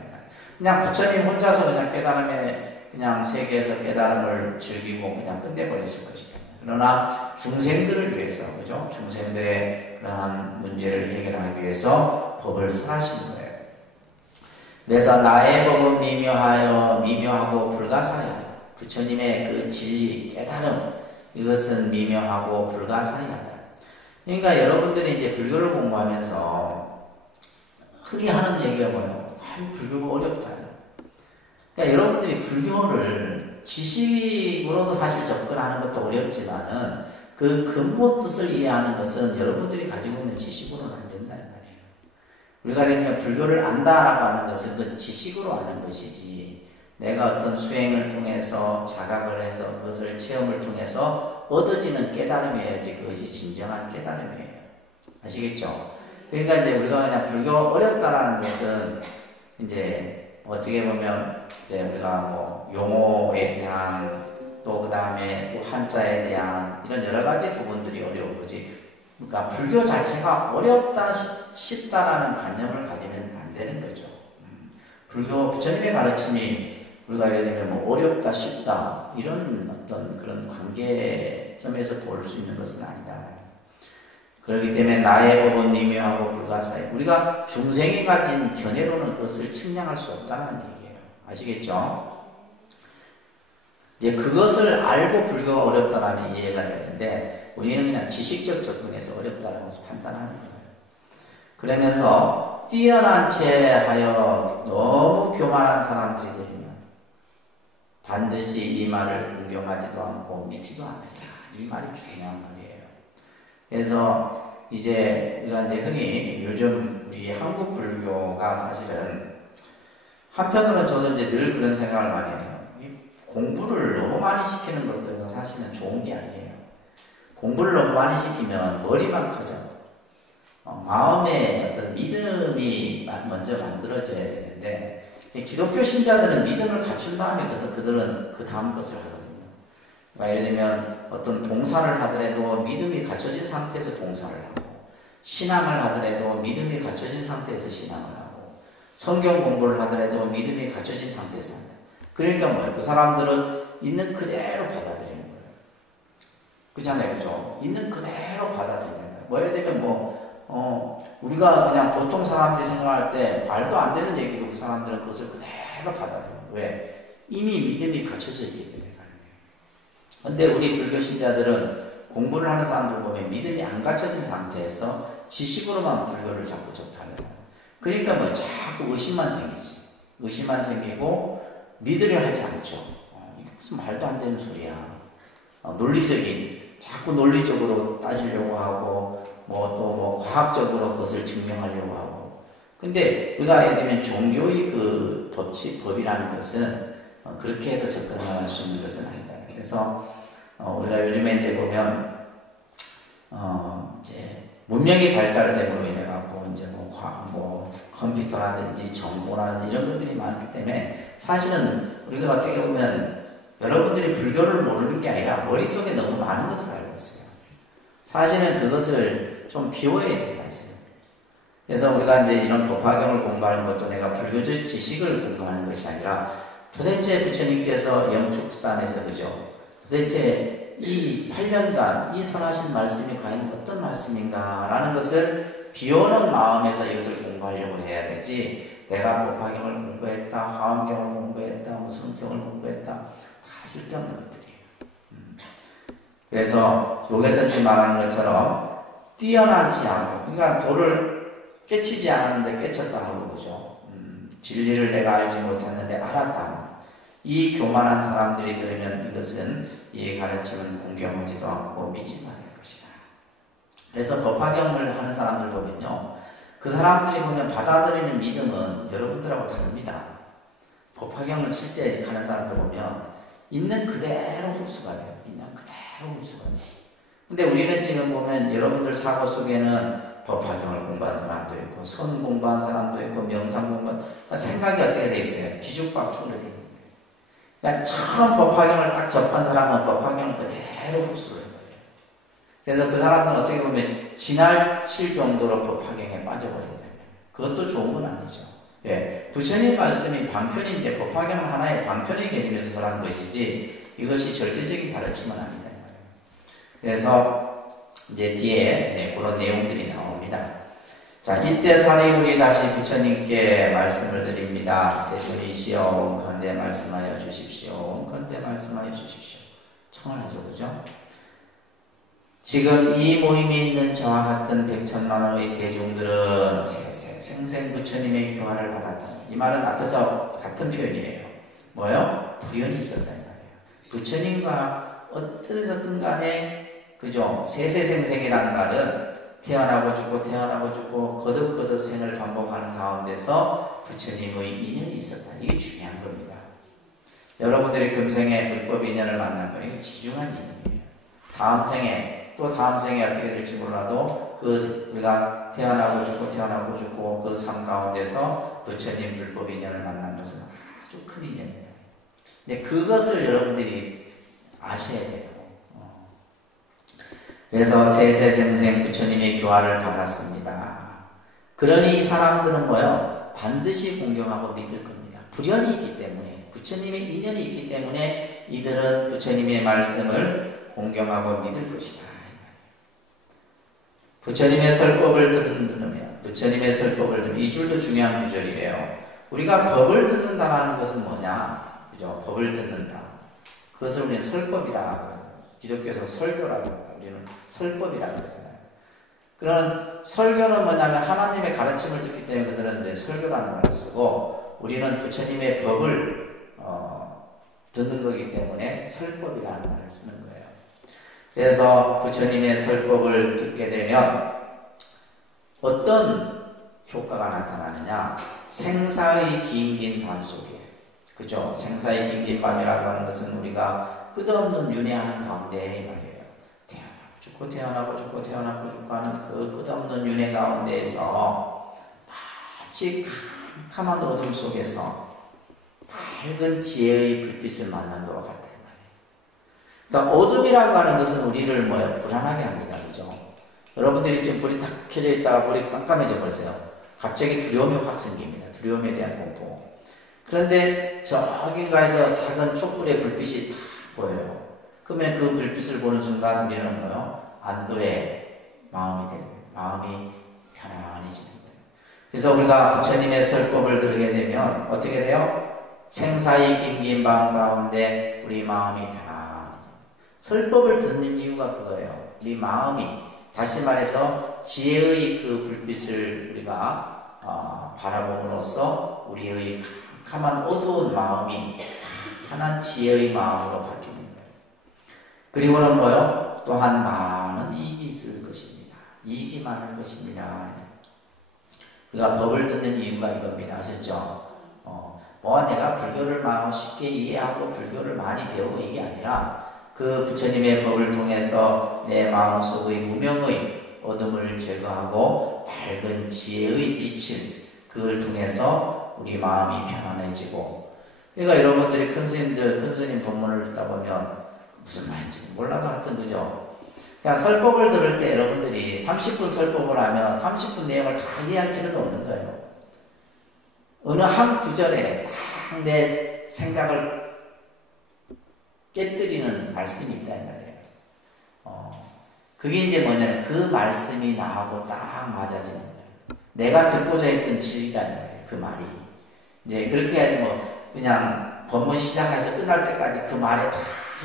그냥 부처님 혼자서 그냥 깨달음에 그냥 세계에서 깨달음을 즐기고 그냥 끝내버렸을 것이다. 그러나 중생들을 위해서, 그죠? 중생들의 그러한 문제를 해결하기 위해서 법을 설하신 거예요. 그래서 나의 법은 미묘하고 불가사의하다. 부처님의 그 진리, 깨달음, 이것은 미묘하고 불가사의하다. 그러니까 여러분들이 이제 불교를 공부하면서 흔히 하는 얘기가 뭐예요? 불교가 어렵다. 그러니까 여러분들이 불교를 지식으로도 사실 접근하는 것도 어렵지만은 그 근본 뜻을 이해하는 것은 여러분들이 가지고 있는 지식으로는 안 된다는 말이에요. 우리가 그러니까 불교를 안다라고 하는 것은 그 지식으로 아는 것이지, 내가 어떤 수행을 통해서 자각을 해서 그것을 체험을 통해서 얻어지는 깨달음이어야지 그것이 진정한 깨달음이에요. 아시겠죠? 그러니까 이제 우리가 그냥 불교가 어렵다라는 것은 이제 어떻게 보면 이제 우리가 뭐 용어에 대한 또 그 다음에 또 한자에 대한 이런 여러 가지 부분들이 어려운 거지. 그러니까 불교 자체가 어렵다 쉽다라는 관념을 가지면 안 되는 거죠. 불교 부처님의 가르침이 우리가 예를 들면 뭐 어렵다 쉽다 이런 어떤 그런 관계점에서 볼 수 있는 것은 아니다. 그렇기 때문에 나의 법은 미묘하고 불가사의, 우리가 중생이 가진 견해로는 그것을 측량할 수 없다는 얘기예요. 아시겠죠? 이제 그것을 알고 불교가 어렵다라는 이해가 되는데 우리는 그냥 지식적 접근에서 어렵다라고 판단하는 거예요. 그러면서 뛰어난 채 하여 너무 교만한 사람들이 되면 반드시 이 말을 응용하지도 않고 믿지도 않으리라. 이 말이 중요한 말이에요. 그래서 이제 우리가 이제 흔히 요즘 우리 한국 불교가 사실은 한편으로는 저도 이제 늘 그런 생각을 많이 해요. 공부를 너무 많이 시키는 것들은 사실은 좋은 게 아니에요. 공부를 너무 많이 시키면 머리만 커져. 마음에 어떤 믿음이 먼저 만들어져야 되는데 기독교 신자들은 믿음을 갖춘 다음에 그들은 그 다음 것을 하거든요. 그러니까 예를 들면 어떤 봉사를 하더라도 믿음이 갖춰진 상태에서 봉사를 하고, 신앙을 하더라도 믿음이 갖춰진 상태에서 신앙을 하고, 성경 공부를 하더라도 믿음이 갖춰진 상태에서 한다. 그러니까 뭐예요? 그 사람들은 있는 그대로 받아들이는 거예요. 그잖아요, 그죠? 있는 그대로 받아들이는 거예요. 뭐 예를 들면 우리가 그냥 보통 사람들이 생각할 때 말도 안 되는 얘기도 그 사람들은 그것을 그대로 받아들여요. 왜? 이미 믿음이 갖춰져 있기 때문에 가는 거예요. 근데 우리 불교 신자들은 공부를 하는 사람들 보면 믿음이 안 갖춰진 상태에서 지식으로만 불교를 자꾸 접하는 거예요. 그러니까 뭐 자꾸 의심만 생기지. 의심만 생기고 믿으려 하지 않죠. 이게 무슨 말도 안 되는 소리야. 자꾸 논리적으로 따지려고 하고, 또 과학적으로 그것을 증명하려고 하고. 근데 우리가 예를 들면 종교의 그 법이라는 것은 그렇게 해서 접근할 수 있는 것은 아니다. 그래서 우리가 요즘에 이제 보면 이제 문명이 발달됨으로 인해 갖고 이제 컴퓨터라든지 정보라든지 이런 것들이 많기 때문에 사실은 우리가 어떻게 보면 여러분들이 불교를 모르는 게 아니라 머릿속에 너무 많은 것을 알고 있어요. 사실은 그것을 좀 비워야 돼요, 사실. 그래서 우리가 이제 이런 법화경을 공부하는 것도 내가 불교적 지식을 공부하는 것이 아니라 도대체 부처님께서 영축산에서, 그죠? 도대체 이 8년간 이 선하신 말씀이 과연 어떤 말씀인가라는 것을 비오는 마음에서 이것을 공부하려고 해야 되지, 내가 법화경을 공부했다, 화엄경을 공부했다, 무슨 경을 공부했다, 다 쓸데없는 것들이에요. 그래서 여기서 지금 말하는 것처럼 뛰어나지 않고, 그러니까 도를 깨치지 않았는데 깨쳤다 하고, 그죠? 진리를 내가 알지 못했는데 알았다. 이 교만한 사람들이 들으면 이것은 이 가르침은 공경하지도 않고 믿지도 않을 것이다. 그래서 법화경을 하는 사람들 보면요, 그 사람들이 보면 받아들이는 믿음은 여러분들하고 다릅니다. 법화경을 실제 하는 사람들 보면 있는 그대로 흡수가 돼요. 있는 그대로 흡수가 돼요. 근데 우리는 지금 보면 여러분들 사고 속에는 법화경을 공부한 사람도 있고 선 공부한 사람도 있고 명상 공부한 생각이 어떻게 돼 있어요? 뒤죽박죽으로 돼 있는 거예요. 그러니까 처음 법화경을 딱 접한 사람은 법화경을 그대로 흡수를 해요. 그래서 그 사람은 어떻게 보면 지나칠 정도로 법화경에 빠져버린다. 그것도 좋은 건 아니죠. 예, 부처님 말씀이 방편인데 법화경은 하나의 방편의 개념에서 설한 것이지 이것이 절대적인 가르침은 아니다. 그래서 이제 뒤에 그런 내용들이 나옵니다. 자, 이때 사리불이 다시 부처님께 말씀을 드립니다. 세존이시여 건대 말씀하여 주십시오. 건대 말씀하여 주십시오. 청하죠, 그죠? 지금 이 모임에 있는 저와 같은 백천만원의 대중들은 생생 부처님의 교화를 받았다. 이 말은 앞에서 같은 표현이에요. 뭐요? 불연이 있었단 말이에요. 부처님과 어떻든 간에 그죠? 세세생생이라는 말은 태어나고 죽고 태어나고 죽고 거듭거듭 생을 반복하는 가운데서 부처님의 인연이 있었다. 이게 중요한 겁니다. 여러분들이 금생에 불법 인연을 만난 거예요. 이게 지중한 인연이에요. 다음 생에 또 다음 생에 어떻게 될지 몰라도 우리가 태어나고 죽고 태어나고 죽고 그 삶 가운데서 부처님 불법 인연을 만난 것은 아주 큰 인연입니다. 근데 그것을 여러분들이 아셔야 돼요. 그래서 세세생생 부처님의 교화를 받았습니다. 그러니 이 사람들은 뭐요? 반드시 공경하고 믿을 겁니다. 불연이 있기 때문에, 부처님의 인연이 있기 때문에 이들은 부처님의 말씀을 공경하고 믿을 것이다. 부처님의 설법을 들으면, 부처님의 설법을 들으면, 이 줄도 중요한 구절이에요. 우리가 법을 듣는다는 것은 뭐냐? 그죠? 법을 듣는다. 그것을 우리는 설법이라 하고, 기독교에서 설교라고 합니다. 우리는 설법이라고 하잖아요. 그런 설교는 뭐냐면 하나님의 가르침을 듣기 때문에 그들은 이제 설교라는 말을 쓰고, 우리는 부처님의 법을 듣는 거기 때문에 설법이라는 말을 쓰는 거예요. 그래서 부처님의 설법을 듣게 되면 어떤 효과가 나타나느냐? 생사의 긴긴 밤 속에, 그죠? 생사의 긴긴 밤이라고 하는 것은 우리가 끝없는 윤회하는 가운데 말이에요. 태어나고 죽고 태어나고 죽고 태어나고 죽고 하는 그 끝없는 윤회 가운데에서 마치 캄캄한 어둠 속에서 밝은 지혜의 불빛을 만난 것 같다. 그러니까 어둠이라고 하는 것은 우리를 뭐예요? 불안하게 합니다. 그죠? 여러분들이 지금 불이 탁 켜져 있다가 불이 깜깜해져 버리세요. 갑자기 두려움이 확 생깁니다. 두려움에 대한 공포. 그런데 저긴가에서 작은 촛불의 불빛이 탁 보여요. 그러면 그 불빛을 보는 순간 우리는 뭐예요? 안도의 마음이 됩니다. 마음이 편안해지는 거예요. 그래서 우리가 부처님의 설법을 들으게 되면 어떻게 돼요? 생사의 긴긴 밤 가운데 우리 마음이 편안해져요. 설법을 듣는 이유가 그거예요. 우리 마음이, 다시 말해서 지혜의 그 불빛을 우리가 바라봄으로써 우리의 캄캄한 어두운 마음이 편한 지혜의 마음으로 바뀌는 거예요. 그리고는 뭐요? 또한 많은 이익이 있을 것입니다. 이익이 많을 것입니다. 우리가 법을 듣는 이유가 이겁니다. 아셨죠? 내가 불교를 쉽게 이해하고 불교를 많이 배우고 이게 아니라 그 부처님의 법을 통해서 내 마음속의 무명의 어둠을 제거하고 밝은 지혜의 빛을, 그걸 통해서 우리 마음이 편안해지고. 그러니까 여러분들이 큰 스님 법문을 듣다 보면 무슨 말인지 몰라도 하여튼 그죠? 그냥 설법을 들을 때 여러분들이 30분 설법을 하면 30분 내용을 다 이해할 필요도 없는 거예요. 어느 한 구절에 딱 내 생각을 깨뜨리는 말씀이 있단 말이에요. 그게 이제 뭐냐면 그 말씀이 나하고 딱 맞아지는 거예요. 내가 듣고자 했던 진리란 말이에요. 그 말이. 이제 그렇게 해야지 그냥 법문 시작해서 끝날 때까지 그 말에 다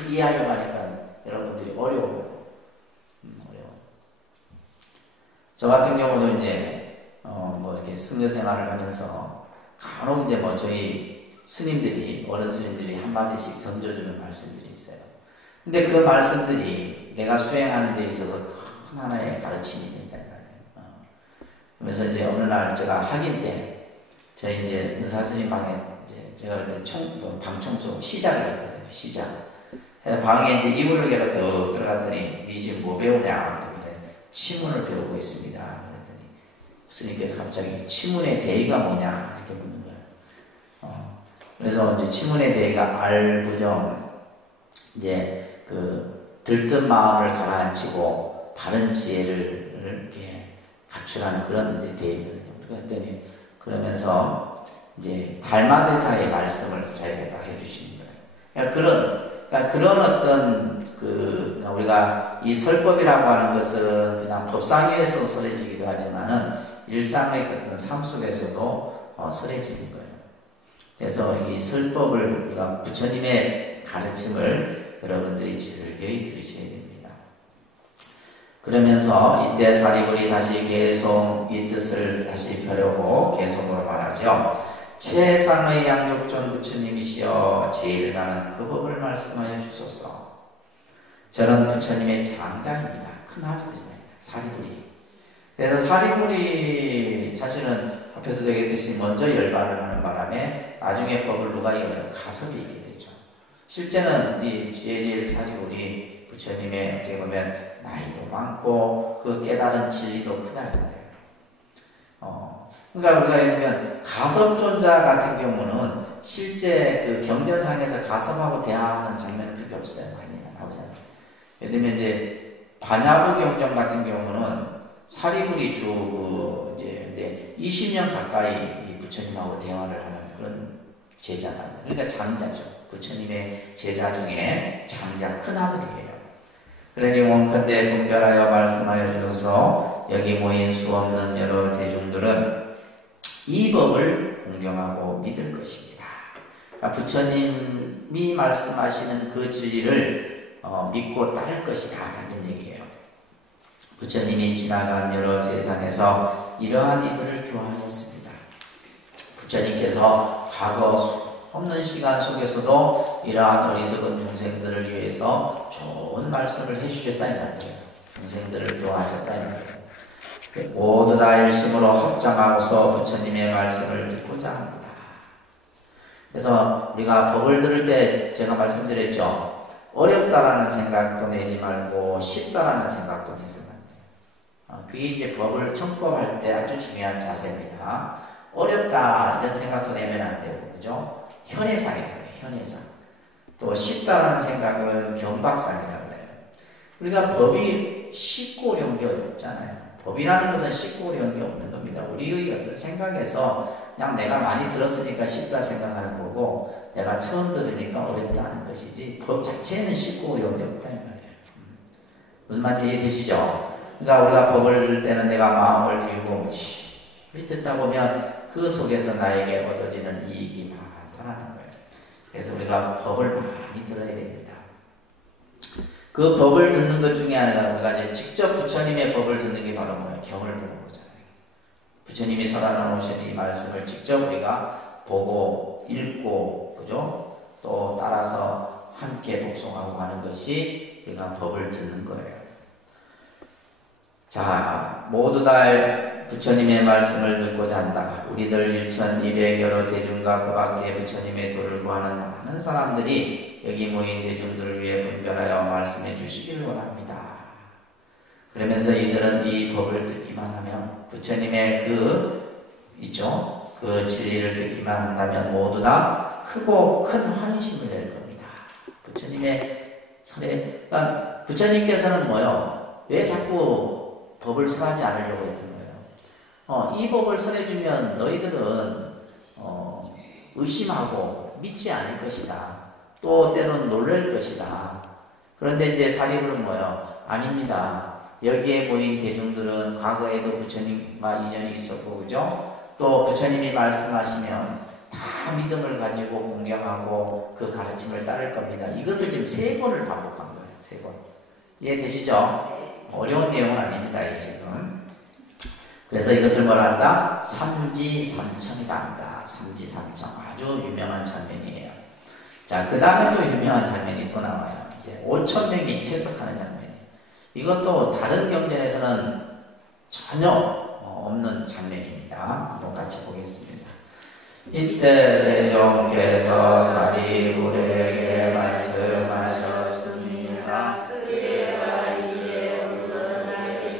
이해하려고 하니까 여러분들이 어려워요. 어려워. 저 같은 경우도 이제, 이렇게 승려 생활을 하면서 간혹 이제 뭐 저희 스님들이, 어른 스님들이 한마디씩 던져주는 말씀들이 있어요. 근데 그 말씀들이 내가 수행하는 데 있어서 큰 하나의 가르침이 된다는 거예요. 그래서 이제 어느 날 제가 학인 때, 저희 이제 은사 스님 방에 이제 제가 방 청소 시작을 했거든요. 시작. 그래서 방에 이제 이불을 개로 또 들어갔더니, 니 지금 뭐 배우냐? 치문을 배우고 있습니다. 그랬더니 스님께서 갑자기 치문의 대의가 뭐냐? 이렇게 묻는 거예요. 그래서 이제 치문의 대의가 알부정, 이제 그 들뜬 마음을 가라앉히고 바른 지혜를 이렇게 갖추라는 그런 이제 대의거든요. 그랬더니 그러면서 이제 달마대사의 말씀을 저에게 딱 해주시는 거예요. 그러니까 그런 어떤 우리가 이 설법이라고 하는 것은 그냥 법상 위에서 설해지기도 하지만은 일상의 어떤 삶 속에서도 설해지는 거예요. 그래서 이 설법을 우리가 부처님의 가르침을 여러분들이 즐겨이 들으셔야 됩니다. 그러면서 이때 사리불이 다시 계속 이 뜻을 다시 펴려고 계속으로 말하죠. 최상의 양육존 부처님이시여 제일 가는 그 법을 말씀하여 주소서. 저는 부처님의 장자입니다. 큰 아들이다. 사리불이. 그래서 사리불이 자신은 앞에서 얘기했듯이 먼저 열반을 하는 바람에 나중에 법을 누가 이겨요? 가섭이 있게 되죠. 실제는 이 지혜제일 사리불이 부처님의 어떻게 보면 나이도 많고 그 깨달은 진리도 크다 이 말이에요. 그러니까 우리가 예를 들면 가섭존자 같은 경우는 실제 그 경전상에서 가섭하고 대화하는 장면은 그렇게 없어요. 많이 나오잖아요. 예를 들면 이제 반야부 경전 같은 경우는 사리불이 이제 20년 가까이 이 부처님하고 대화를 하는 그런 제자다. 그러니까 장자죠. 부처님의 제자 중에 장자 큰 아들이에요. 그러니 원컨대 분별하여 말씀하여 주셔서 여기 모인 수없는 여러 대중들은 이 법을 공경하고 믿을 것입니다. 그러니까 부처님이 말씀하시는 그 진리를 믿고 따를 것이다 하는 얘기예요. 부처님이 지나간 여러 세상에서 이러한 이들을 교화하였습니다. 부처님께서 과거 없는 시간 속에서도 이러한 어리석은 중생들을 위해서 좋은 말씀을 해주셨다 이 말이에요. 중생들을 교화하셨다 이 말이에요. 모두 다 일심으로 합장하고서 부처님의 말씀을 듣고자 합니다. 그래서 우리가 법을 들을 때 제가 말씀드렸죠. 어렵다라는 생각도 내지 말고 쉽다라는 생각도 내서는 안 돼요. 그게 이제 법을 청법할 때 아주 중요한 자세입니다. 어렵다 이런 생각도 내면 안 되고, 그죠? 현해상이라고 해요. 현해상. 또 쉽다라는 생각은 경박상이라고 해요. 우리가 법이 쉽고 어려운 게 없잖아요. 법이라는 것은 쉽고 어려운 게 없는 겁니다. 우리의 어떤 생각에서 그냥 내가 많이 들었으니까 쉽다 생각하는 거고 내가 처음 들으니까 어렵다는 것이지 법 자체는 쉽고 어려운 게 없다 이 말이에요. 무슨 말인지 이해되시죠? 그러니까 우리가 법을 들을 때는 내가 마음을 비우고 우리 듣다 보면 그 속에서 나에게 얻어지는 이익이 많다는 거예요. 그래서 우리가 법을 많이 들어야 됩니다. 그 법을 듣는 것 중에 하나가 우리가 이제 직접 부처님의 법을 듣는 게 바로 뭐예요? 경을 보는 거잖아요. 부처님이 설하는 오신 이 말씀을 직접 우리가 보고 읽고, 그죠? 또 따라서 함께 복송하고 하는 것이 우리가 법을 듣는 거예요. 자, 모두 다 부처님의 말씀을 듣고자 한다. 우리들 1200여러 대중과 그 밖에 부처님의 도를 구하는 많은 사람들이 여기 모인 대중들을 위해 분별하여 말씀해 주시기를 원합니다. 그러면서 이들은 이 법을 듣기만 하면 부처님의 그 진리를 듣기만 한다면 모두 다 크고 큰 환희심을 낼 겁니다. 부처님의 설에, 그러니까 부처님께서는 뭐요? 왜 자꾸 법을 설하지 않으려고 했던 거예요? 이 법을 설해주면 너희들은 의심하고 믿지 않을 것이다. 또 때로는 놀랄 것이다. 그런데 이제 사리불은 뭐예요? 아닙니다. 여기에 모인 대중들은 과거에도 부처님과 인연이 있었고, 그죠? 또 부처님이 말씀하시면 다 믿음을 가지고 공경하고 그 가르침을 따를 겁니다. 이것을 지금 3번을 반복한 거예요. 3번. 이해되시죠? 어려운 내용은 아닙니다. 이 지금. 그래서 이것을 뭐라 한다? 삼지삼천이라 한다. 삼지삼청 아주 유명한 장면이에요. 자, 그 다음에 또 유명한 장면이 또 나와요. 이제 5,000명이 채석하는 장면이에요. 이것도 다른 경전에서는 전혀 없는 장면입니다. 한번 같이 보겠습니다. 이때 세종께서 사리불에게 말씀하셨습니다. 그대가 이제 물러나게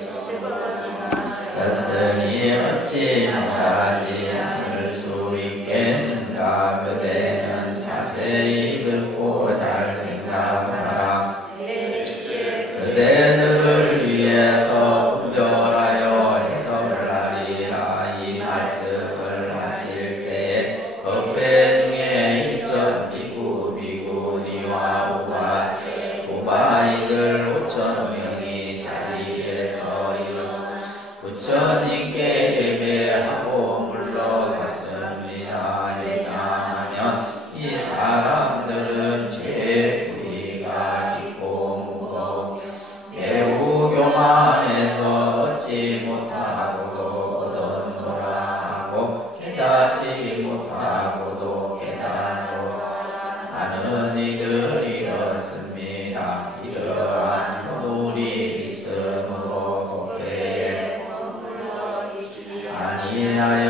셨으니 어찌 말하지 않을 수 있겠는가. 그대는 자세히 듣고 잘 생각하라. 그대들을 위해서 구별하여 해설을 하리라. 이 말씀을 하실 때에 법회 중에 있던 비구니와 오바이들 5,000명이 자리에서 일어나 부처님께 예배하고 물러갔습니다. 왜냐하면 이 사람들은 죄뿌리가 깊고 무겁고 매우 교만해서 얻지 못하고도 얻었노라 하고 깨닫지 못하고도 깨닫노라 하는 이들이었습니다. 이러한 허물이 있음으로 법회에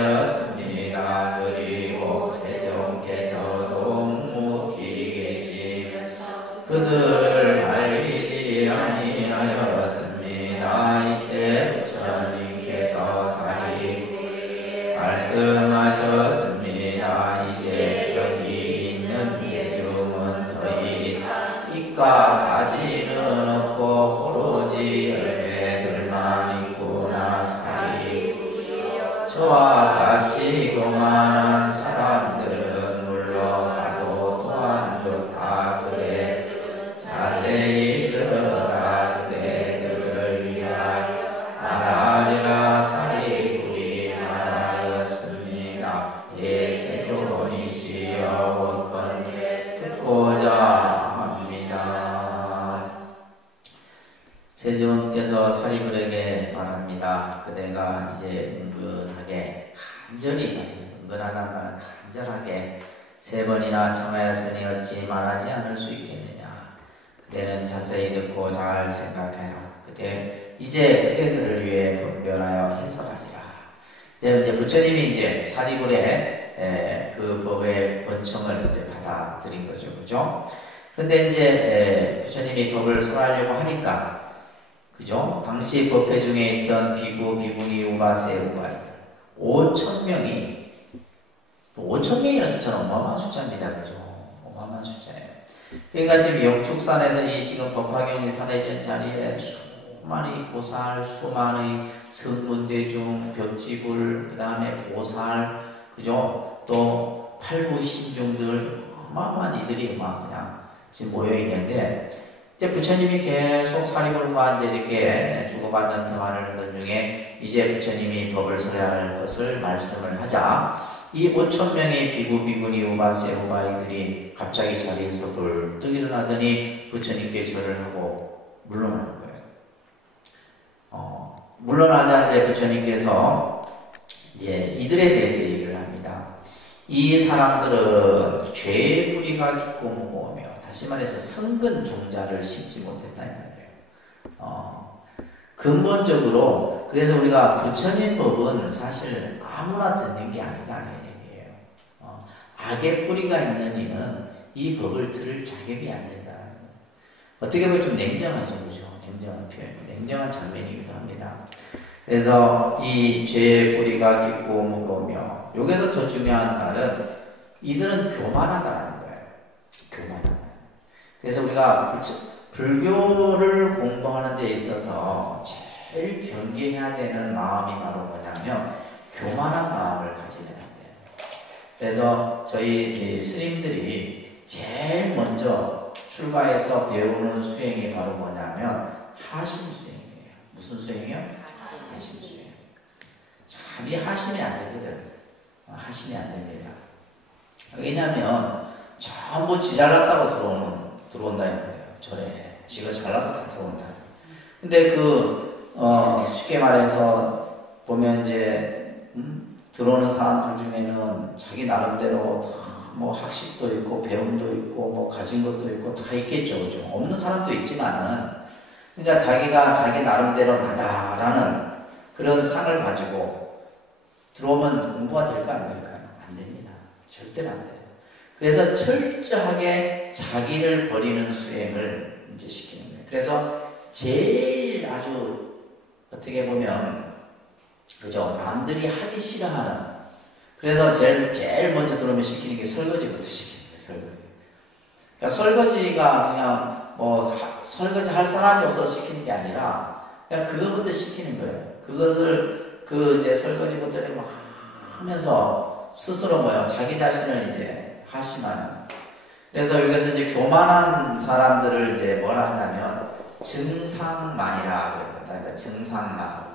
아니하였습니다. 그리고 세종께서도 묵묵히 계시면서 그들을 말리지 아니하였습니다. 이때 부처님께서 사리 말씀하셨습니다. 이제 여기 있는 대중은 더 이상 이과 가지는 없고 오로지 열매들만 있구나. 사리 저와 같이 교만한 사람들은 물러가도 또한 좋다. 그래 자세히 들어라. 그대들을 위하여 말하리라. 사리불이 말하였습니다. 예, 세존이시여 온건에 듣고자 합니다. 세존께서 사리불에게 말합니다. 그대가 이제 은근하게 간절히 말해요. 은근하다는 말은 간절하게 3번이나 청하였으니 어찌 말하지 않을 수 있겠느냐. 그대는 자세히 듣고 잘 생각해라. 이제 그대들을 위해 분별하여 해설하리라. 이제 부처님이 이제 사리불의 그 법의 권청을 이제 받아들인 거죠, 그죠? 그런데 이제 부처님이 법을 설하려고 하니까, 그죠? 당시 법회 중에 있던 비구니, 우바세, 우바이들 5,000명이, 5,000명이라는 숫자는 어마어마한 숫자입니다, 그죠? 어마어마한 숫자예요. 그러니까 지금 영축산에서 이 지금 법화경이 산해진 자리에 수많은 보살, 수많은 성문대중, 벽지불, 그 다음에 보살, 그죠? 또 팔부신중들, 어마어마한 이들이 막 그냥 지금 모여 있는데, 이제 부처님이 계속 사리불과 이제 이렇게 주고받는 대화를 하던 중에 이제 부처님이 법을 설해할 것을 말씀을 하자, 이 5,000명의 비구니, 우바세, 우바이들이 갑자기 자리에서 불떡 일어나더니 부처님께 절을 하고 물러나는 거예요. 물러나자 이제 부처님께서 이제 이들에 대해서 얘기를 합니다. 이 사람들은 죄의 뿌리가 깊고 무거우며, 다시 말해서 성근 종자를 심지 못했다 이 말이에요. 근본적으로 그래서 우리가 부처님 법은 사실 아무나 듣는 게 아니다 이 얘기예요. 악의 뿌리가 있는 이는 이 법을 들을 자격이 안 된다. 어떻게 보면 좀 냉정하죠, 그죠? 냉정한 표현, 냉정한 장면이기도 합니다. 그래서 이 죄의 뿌리가 깊고 무거우며, 여기서 더 중요한 말은 이들은 교만하다는 거예요. 교만하다. 그래서 우리가 불교를 공부하는 데 있어서 제일 경계해야 되는 마음이 바로 뭐냐면 교만한 마음을 가지면 안 돼요. 그래서 저희 스님들이 제일 먼저 출가해서 배우는 수행이 바로 뭐냐면 하심 수행이에요. 무슨 수행이요? 하심 수행. 참이 하심이 안 되거든. 하심이 안 됩니다. 왜냐하면 전부 지 잘났다고 들어온다 이거예요. 절에 지가 잘나서 다 들어온다. 근데 쉽게 말해서 보면 이제 들어오는 사람들 중에는 자기 나름대로 다 뭐 학식도 있고 배움도 있고 뭐 가진 것도 있고 다 있겠죠, 그죠? 없는 사람도 있지만은 그러니까 자기가 자기 나름대로 나다라는 그런 상을 가지고 들어오면 공부가 될까 안 될까요? 안 됩니다. 절대로 안 돼요. 그래서 철저하게 자기를 버리는 수행을 이제 시키는 거예요. 그래서 제일 아주 어떻게 보면 그죠? 남들이 하기 싫어하는 그래서 제일 먼저 들어오면 시키는 게 설거지부터 시키는 거예요. 설거지. 그러니까 설거지가 그냥 뭐 설거지 할 사람이 없어서 시키는 게 아니라 그냥 그거부터 시키는 거예요. 그것을 이제 설거지부터 막 하면서 스스로 뭐요? 자기 자신을 이제 하시만. 그래서 여기서 이제 교만한 사람들을 이제 뭐라 하냐면 증상만이라고 해요. 그러니까 증상만.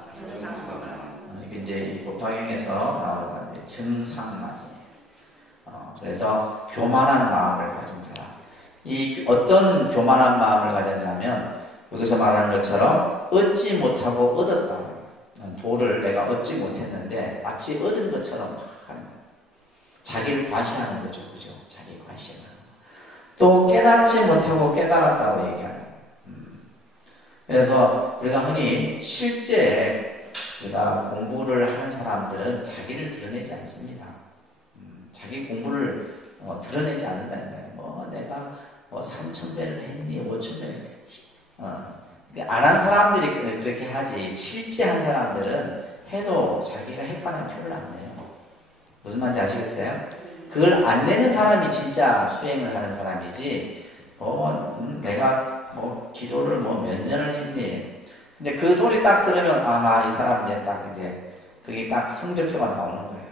이게 이제 법화경에서 나오는 건데 증상만이에요. 그래서 교만한 마음을 가진 사람. 이 어떤 교만한 마음을 가졌냐면 여기서 말하는 것처럼 얻지 못하고 얻었다. 도를 내가 얻지 못했는데 마치 얻은 것처럼 자기를 과시하는 거죠. 그죠? 자기 과시하는. 또 깨닫지 못하고 깨달았다고 얘기하는. 그래서 우리가 흔히 실제 우리가 공부를 하는 사람들은 자기를 드러내지 않습니다. 자기 공부를 드러내지 않는다는 거예요. 뭐 내가 3,000배를 했니, 5,000배를 안 한 사람들이 그렇게 하지 실제 한 사람들은 해도 자기가 했다는 표현을 안 내요. 무슨 말인지 아시겠어요? 그걸 안 내는 사람이 진짜 수행을 하는 사람이지 내가 기도를 몇 년을 했니. 근데 그 소리 딱 들으면 이 사람 이제 딱 이제 그게 딱 성적표가 나오는 거예요.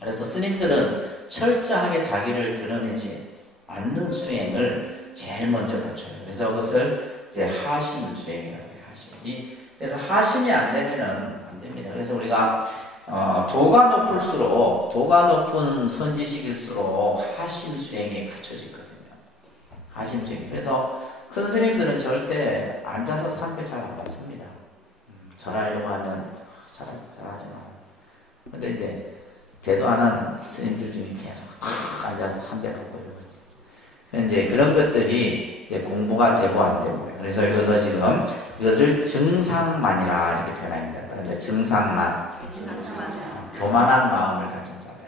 그래서 스님들은 철저하게 자기를 드러내지 않는 수행을 제일 먼저 갖춰요. 그래서 그것을 이제 하심 수행이라고 해요. 하심. 그래서 하심이 안 되면은 안 됩니다. 그래서 우리가 도가 높을수록 도가 높은 선지식일수록 하심 수행에 갖춰지거든요. 하심 수행. 그래서 큰 스님들은 절대 앉아서 삼배 잘 안 받습니다. 절하려고 하면 잘하지 마. 근데 이제 대도 안 한 스님들 중에 계속 앉아서 삼배 받고 이러거든요. 근데 그런 것들이 이제 공부가 되고 안 되고. 그래서 여기서 지금 이것을 증상만이라 이렇게 표현합니다. 그런데 증상만. 교만한 마음을 가진 자들.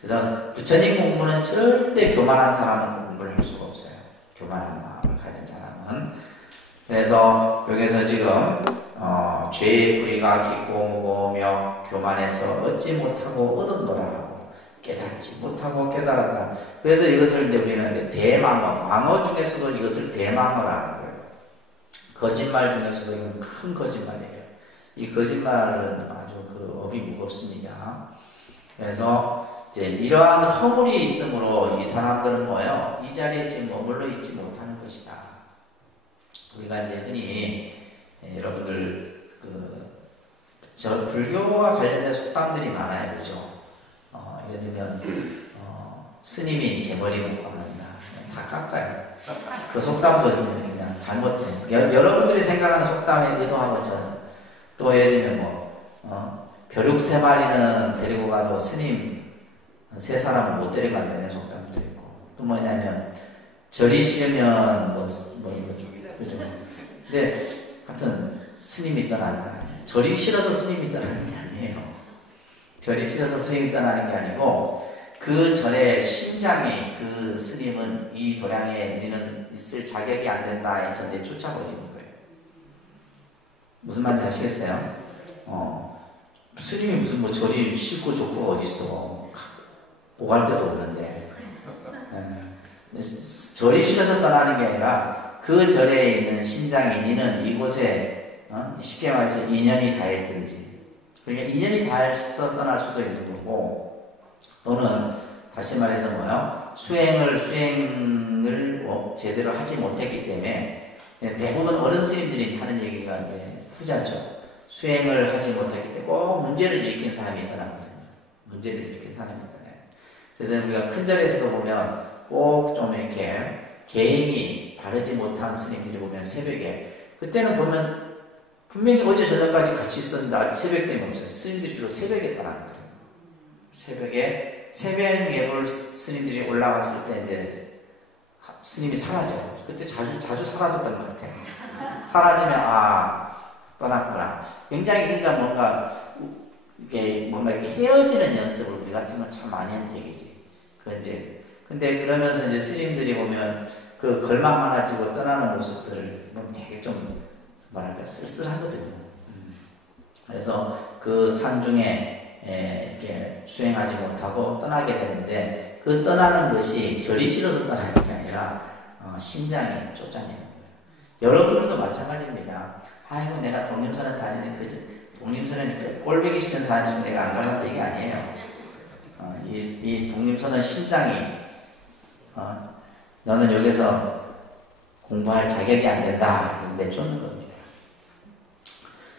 그래서 부처님 공부는 절대 교만한 사람은 공부를 할 수가 없어요. 교만한 마음을 가진 사람은. 그래서 여기서 지금 죄의 뿌리가 깊고 무거우며 교만해서 얻지 못하고 얻었노라 하고 깨닫지 못하고 깨달았다. 그래서 이것을 이제 우리는 대망어, 망어 중에서도 이것을 대망어라는 거예요. 거짓말 중에서도 이건 큰 거짓말이에요. 이 거짓말은 아주 그 업이 무겁습니다. 그래서 이제 이러한 허물이 있으므로 이 사람들은 뭐예요? 이 자리에 지금 머물러 있지 못하는 것이다. 우리가 이제 흔히 여러분들 저 불교와 관련된 속담들이 많아요, 그죠? 예를 들면 스님이 제 머리 못 깎는다, 다 깎아요. 그 속담도 그냥 잘못된. 여러분들이 생각하는 속담에 의도하고 또 예를 들면 벼룩 3마리는 데리고 가도 스님 3사람은 못 데려간다는 속담도 있고, 또 뭐냐면 절이 싫으면 그죠? 근데 하여튼 스님이 떠난다. 절이 싫어서 스님이 떠나는 게 아니에요. 절이 싫어서 스님이 떠나는 게 아니고 그 절의 심장이 그 스님은 이 도량에 니는 있을 자격이 안 된다 해서 쫓아버리는 거예요. 무슨 말인지 아시겠어요? 스님이 무슨 절이 싫고 좋고가 어딨어. 오갈 데도 없는데. 절이 싫어서 떠나는 게 아니라 그 절에 있는 심장이 니는 이곳에 쉽게 말해서 인연이 다했든지, 그러니까 인연이 닿아서 떠날 수도 있는 거고, 또는 다시 말해서 수행을 제대로 하지 못했기 때문에 대부분 어른 스님들이 하는 얘기가 이제 후자죠. 수행을 하지 못했기 때문에 꼭 문제를 일으킨 사람이 있더라고요. 문제를 일으킨 사람이 있더라고요. 그래서 우리가 큰 절에서도 보면 꼭 좀 이렇게 계행이 바르지 못한 스님들이 보면 새벽에, 그때는 보면 분명히 어제 저녁까지 같이 있었는데 새벽 때문에 없어요. 스님들이 주로 새벽에 떠나거든요. 새벽에 새벽 예물 스님들이 올라왔을 때 이제 스님이 사라져요. 그때 자주 사라졌던 것 같아요. 사라지면 떠났구나. 굉장히 그러니까 뭔가 이렇게 헤어지는 연습을 우리 같은 건 참 많이 한 얘기지. 근데 그러면서 이제 스님들이 보면 그 걸망 하나 지고 떠나는 모습들을 보면 되게 좀 뭐랄까 쓸쓸하거든요. 그래서 그 산중에 이렇게 수행하지 못하고 떠나게 되는데 그 떠나는 것이 절이 싫어서 떠나는 것이 아니라 심장이 쫓아내는 거예요. 여러분들도 마찬가지입니다. 아이고 내가 독림선을 다니는 독림선은 꼴보기 싫은 사람이서 내가 안 가는 얘기 아니에요. 이 독림선은 심장이 너는 여기서 공부할 자격이 안 된다 내쫓는 겁니다.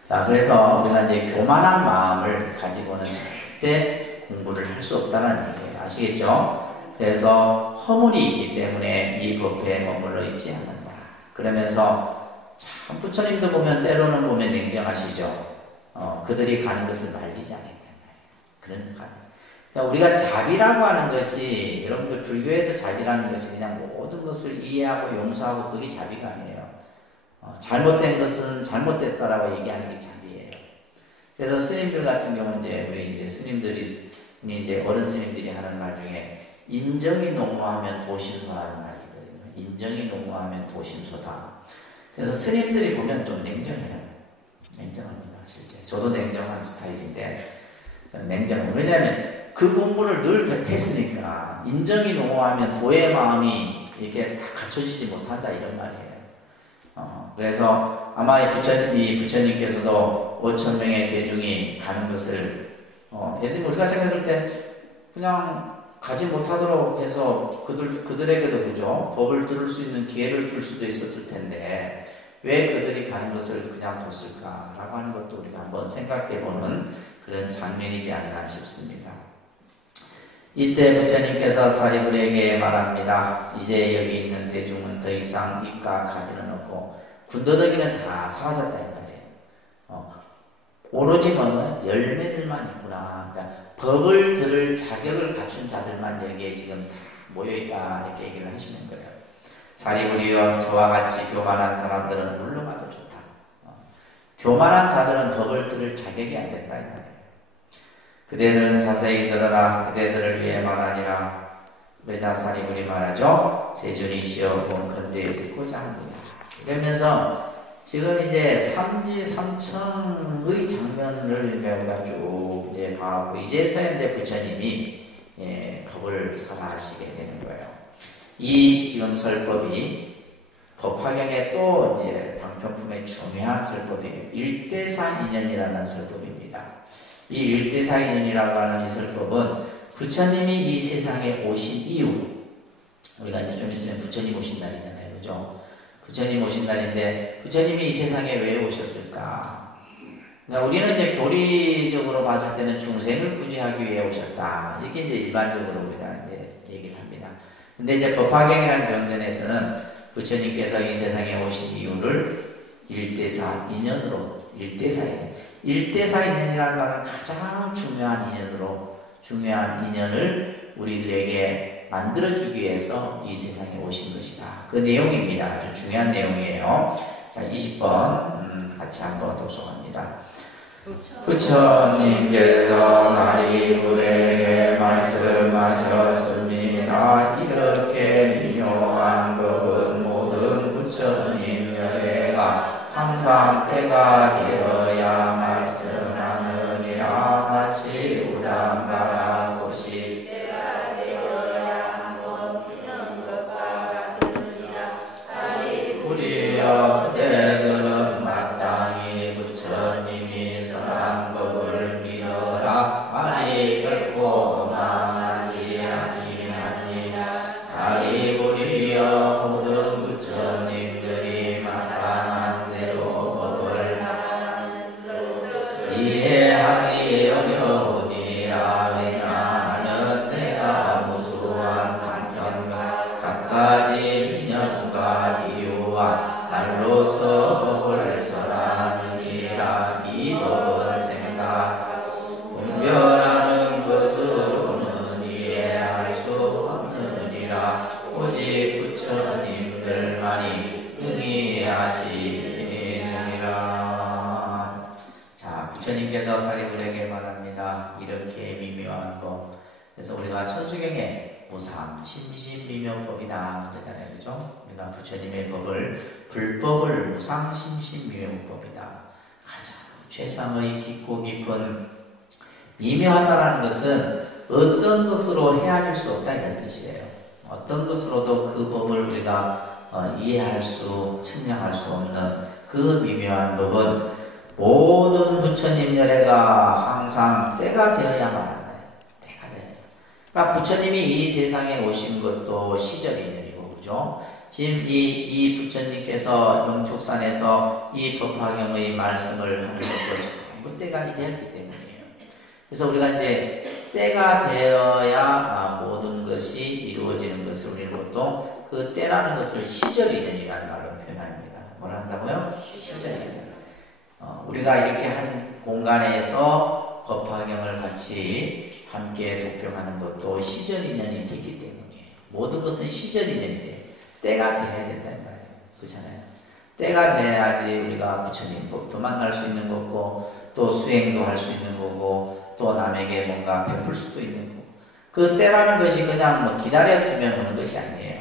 자, 그래서 우리가 이제 교만한 마음을 가지고는 절대 공부를 할 수 없다는 얘기예요. 아시겠죠? 그래서 허물이 있기 때문에 이 법회에 머물러 있지 않는다. 그러면서 참 부처님도 보면 때로는 보면 냉정하시죠. 그들이 가는 것을 말리지 않기 때문에 그런 그러니까 우리가 자비라고 하는 것이 여러분들 불교에서 자비라는 것이 그냥 모든 것을 이해하고 용서하고 그게 자비가 아니에요. 잘못된 것은 잘못됐다라고 얘기하는 게 자비예요. 그래서 스님들 같은 경우는 우리 이제 스님들이 이제 어른 스님들이 하는 말 중에 인정이 농후하면 도심소라는 말이 있거든요. 인정이 농후하면 도심소다. 그래서 스님들이 보면 좀 냉정해요. 냉정합니다, 실제. 저도 냉정한 스타일인데 저는 냉정해요. 왜냐하면 그 공부를 늘 했으니까 인정이 농후하면 도의 마음이 이렇게 다 갖춰지지 못한다 이런 말이에요. 그래서 아마 이 부처님께서도 5,000명의 대중이 가는 것을 예를 들면 우리가 생각할 때 그냥 가지 못하도록 해서 그들에게도 그죠? 법을 들을 수 있는 기회를 줄 수도 있었을 텐데 왜 그들이 가는 것을 그냥 뒀을까라고 하는 것도 우리가 한번 생각해보는 그런 장면이지 않나 싶습니다. 이때 부처님께서 사리부리에게 말합니다. 이제 여기 있는 대중은 더 이상 입가 가지는 없고 군더더기는 다 사라졌다 이 말이에요. 오로지 뭐는 열매들만 있구나. 그러니까 법을 들을 자격을 갖춘 자들만 여기에 지금 모여있다 이렇게 얘기를 하시는 거예요. 사리부리여 저와 같이 교만한 사람들은 물러가도 좋다. 교만한 자들은 법을 들을 자격이 안 된다 이 말이에요. 그대들은 자세히 들어라. 그대들을 위해 말하니라. 외자 사리부리 말하죠. 세존이시여 원컨대 듣고자 합니다. 이러면서 지금 이제 삼지삼청의 장면을 우리가 쭉 이제 봐오고 이제서야 이제 부처님이 법을 설하시게 되는 거예요. 이 지금 설법이 법화경의 또 이제 방편품의 중요한 설법이에요. 일대사인연이라는 설법입니다. 이 일대사인연이라고 하는 이 설법은 부처님이 이 세상에 오신 이후, 우리가 이제 좀 있으면 부처님 오신 날이잖아요. 그죠? 부처님 오신 날인데, 부처님이 이 세상에 왜 오셨을까? 그러니까 우리는 이제 교리적으로 봤을 때는 중생을 구제하기 위해 오셨다. 이게 이제 일반적으로 우리가 이제 얘기를 합니다. 근데 이제 법화경이라는 경전에서는 부처님께서 이 세상에 오신 이유를 일대사인연으로, 일대사인연이라는 말은 가장 중요한 인연을 우리들에게 만들어주기 위해서 이 세상에 오신 것이다. 그 내용입니다. 아주 중요한 내용이에요. 자, 20번 같이 한번 독송합니다. 부처님께서 사리부리에게 말씀하셨습니다. 이렇게 미묘한 법은 모든 부처님 열애가 항상 때가 되어야 말씀하느니라. 마치 우담바라꽃이 때가 되어야 한번 피는 것과 같으니라. 사리부리여 그대들은 마땅히 부처님이 설한 법을 믿어라. 아니 결코 망하지 아니하니라. 사리부리여 모든 부처님들이 마땅한 대로 법을 이해하기 어려운 부처님께서 사리불에게 말합니다. 이렇게 미묘한 법. 그래서 우리가 천수경에 무상, 심심미묘법이다 그러잖아요. 그죠? 우리가 부처님의 법을, 불법을 무상, 심심미묘법이다. 가장 최상의 깊고 깊은 미묘하다라는 것은 어떤 것으로 헤아릴 수 없다 이런 뜻이에요. 어떤 것으로도 그 법을 우리가 이해할 수, 측량할 수 없는 그 미묘한 법은 모든 부처님 열애가 항상 때가 되어야만 한다. 때가 되어야. 그러니까 부처님이 이 세상에 오신 것도 시절 인연이고, 그죠? 지금 이 부처님께서 영축산에서 이 법화경의 말씀을 하는 것도 전부 때가 되었기 때문이에요. 그래서 우리가 이제 때가 되어야 모든 것이 이루어지는 것을 우리는 보통 그 때라는 것을 시절 인연이라는 말로 표현합니다. 뭐라 한다고요? 시절 인연. 우리가 이렇게 한 공간에서 법화경을 같이 함께 독경하는 것도 시절 인연이 되기 때문이에요. 모든 것은 시절 인연이 돼요. 때가 돼야 된다는 말이에요. 그렇잖아요. 때가 돼야지 우리가 부처님 법도 만날 수 있는 거고, 또 수행도 할 수 있는 거고, 또 남에게 뭔가 베풀 수도 있는 거고. 그 때라는 것이 그냥 뭐 기다려지면 오는 것이 아니에요.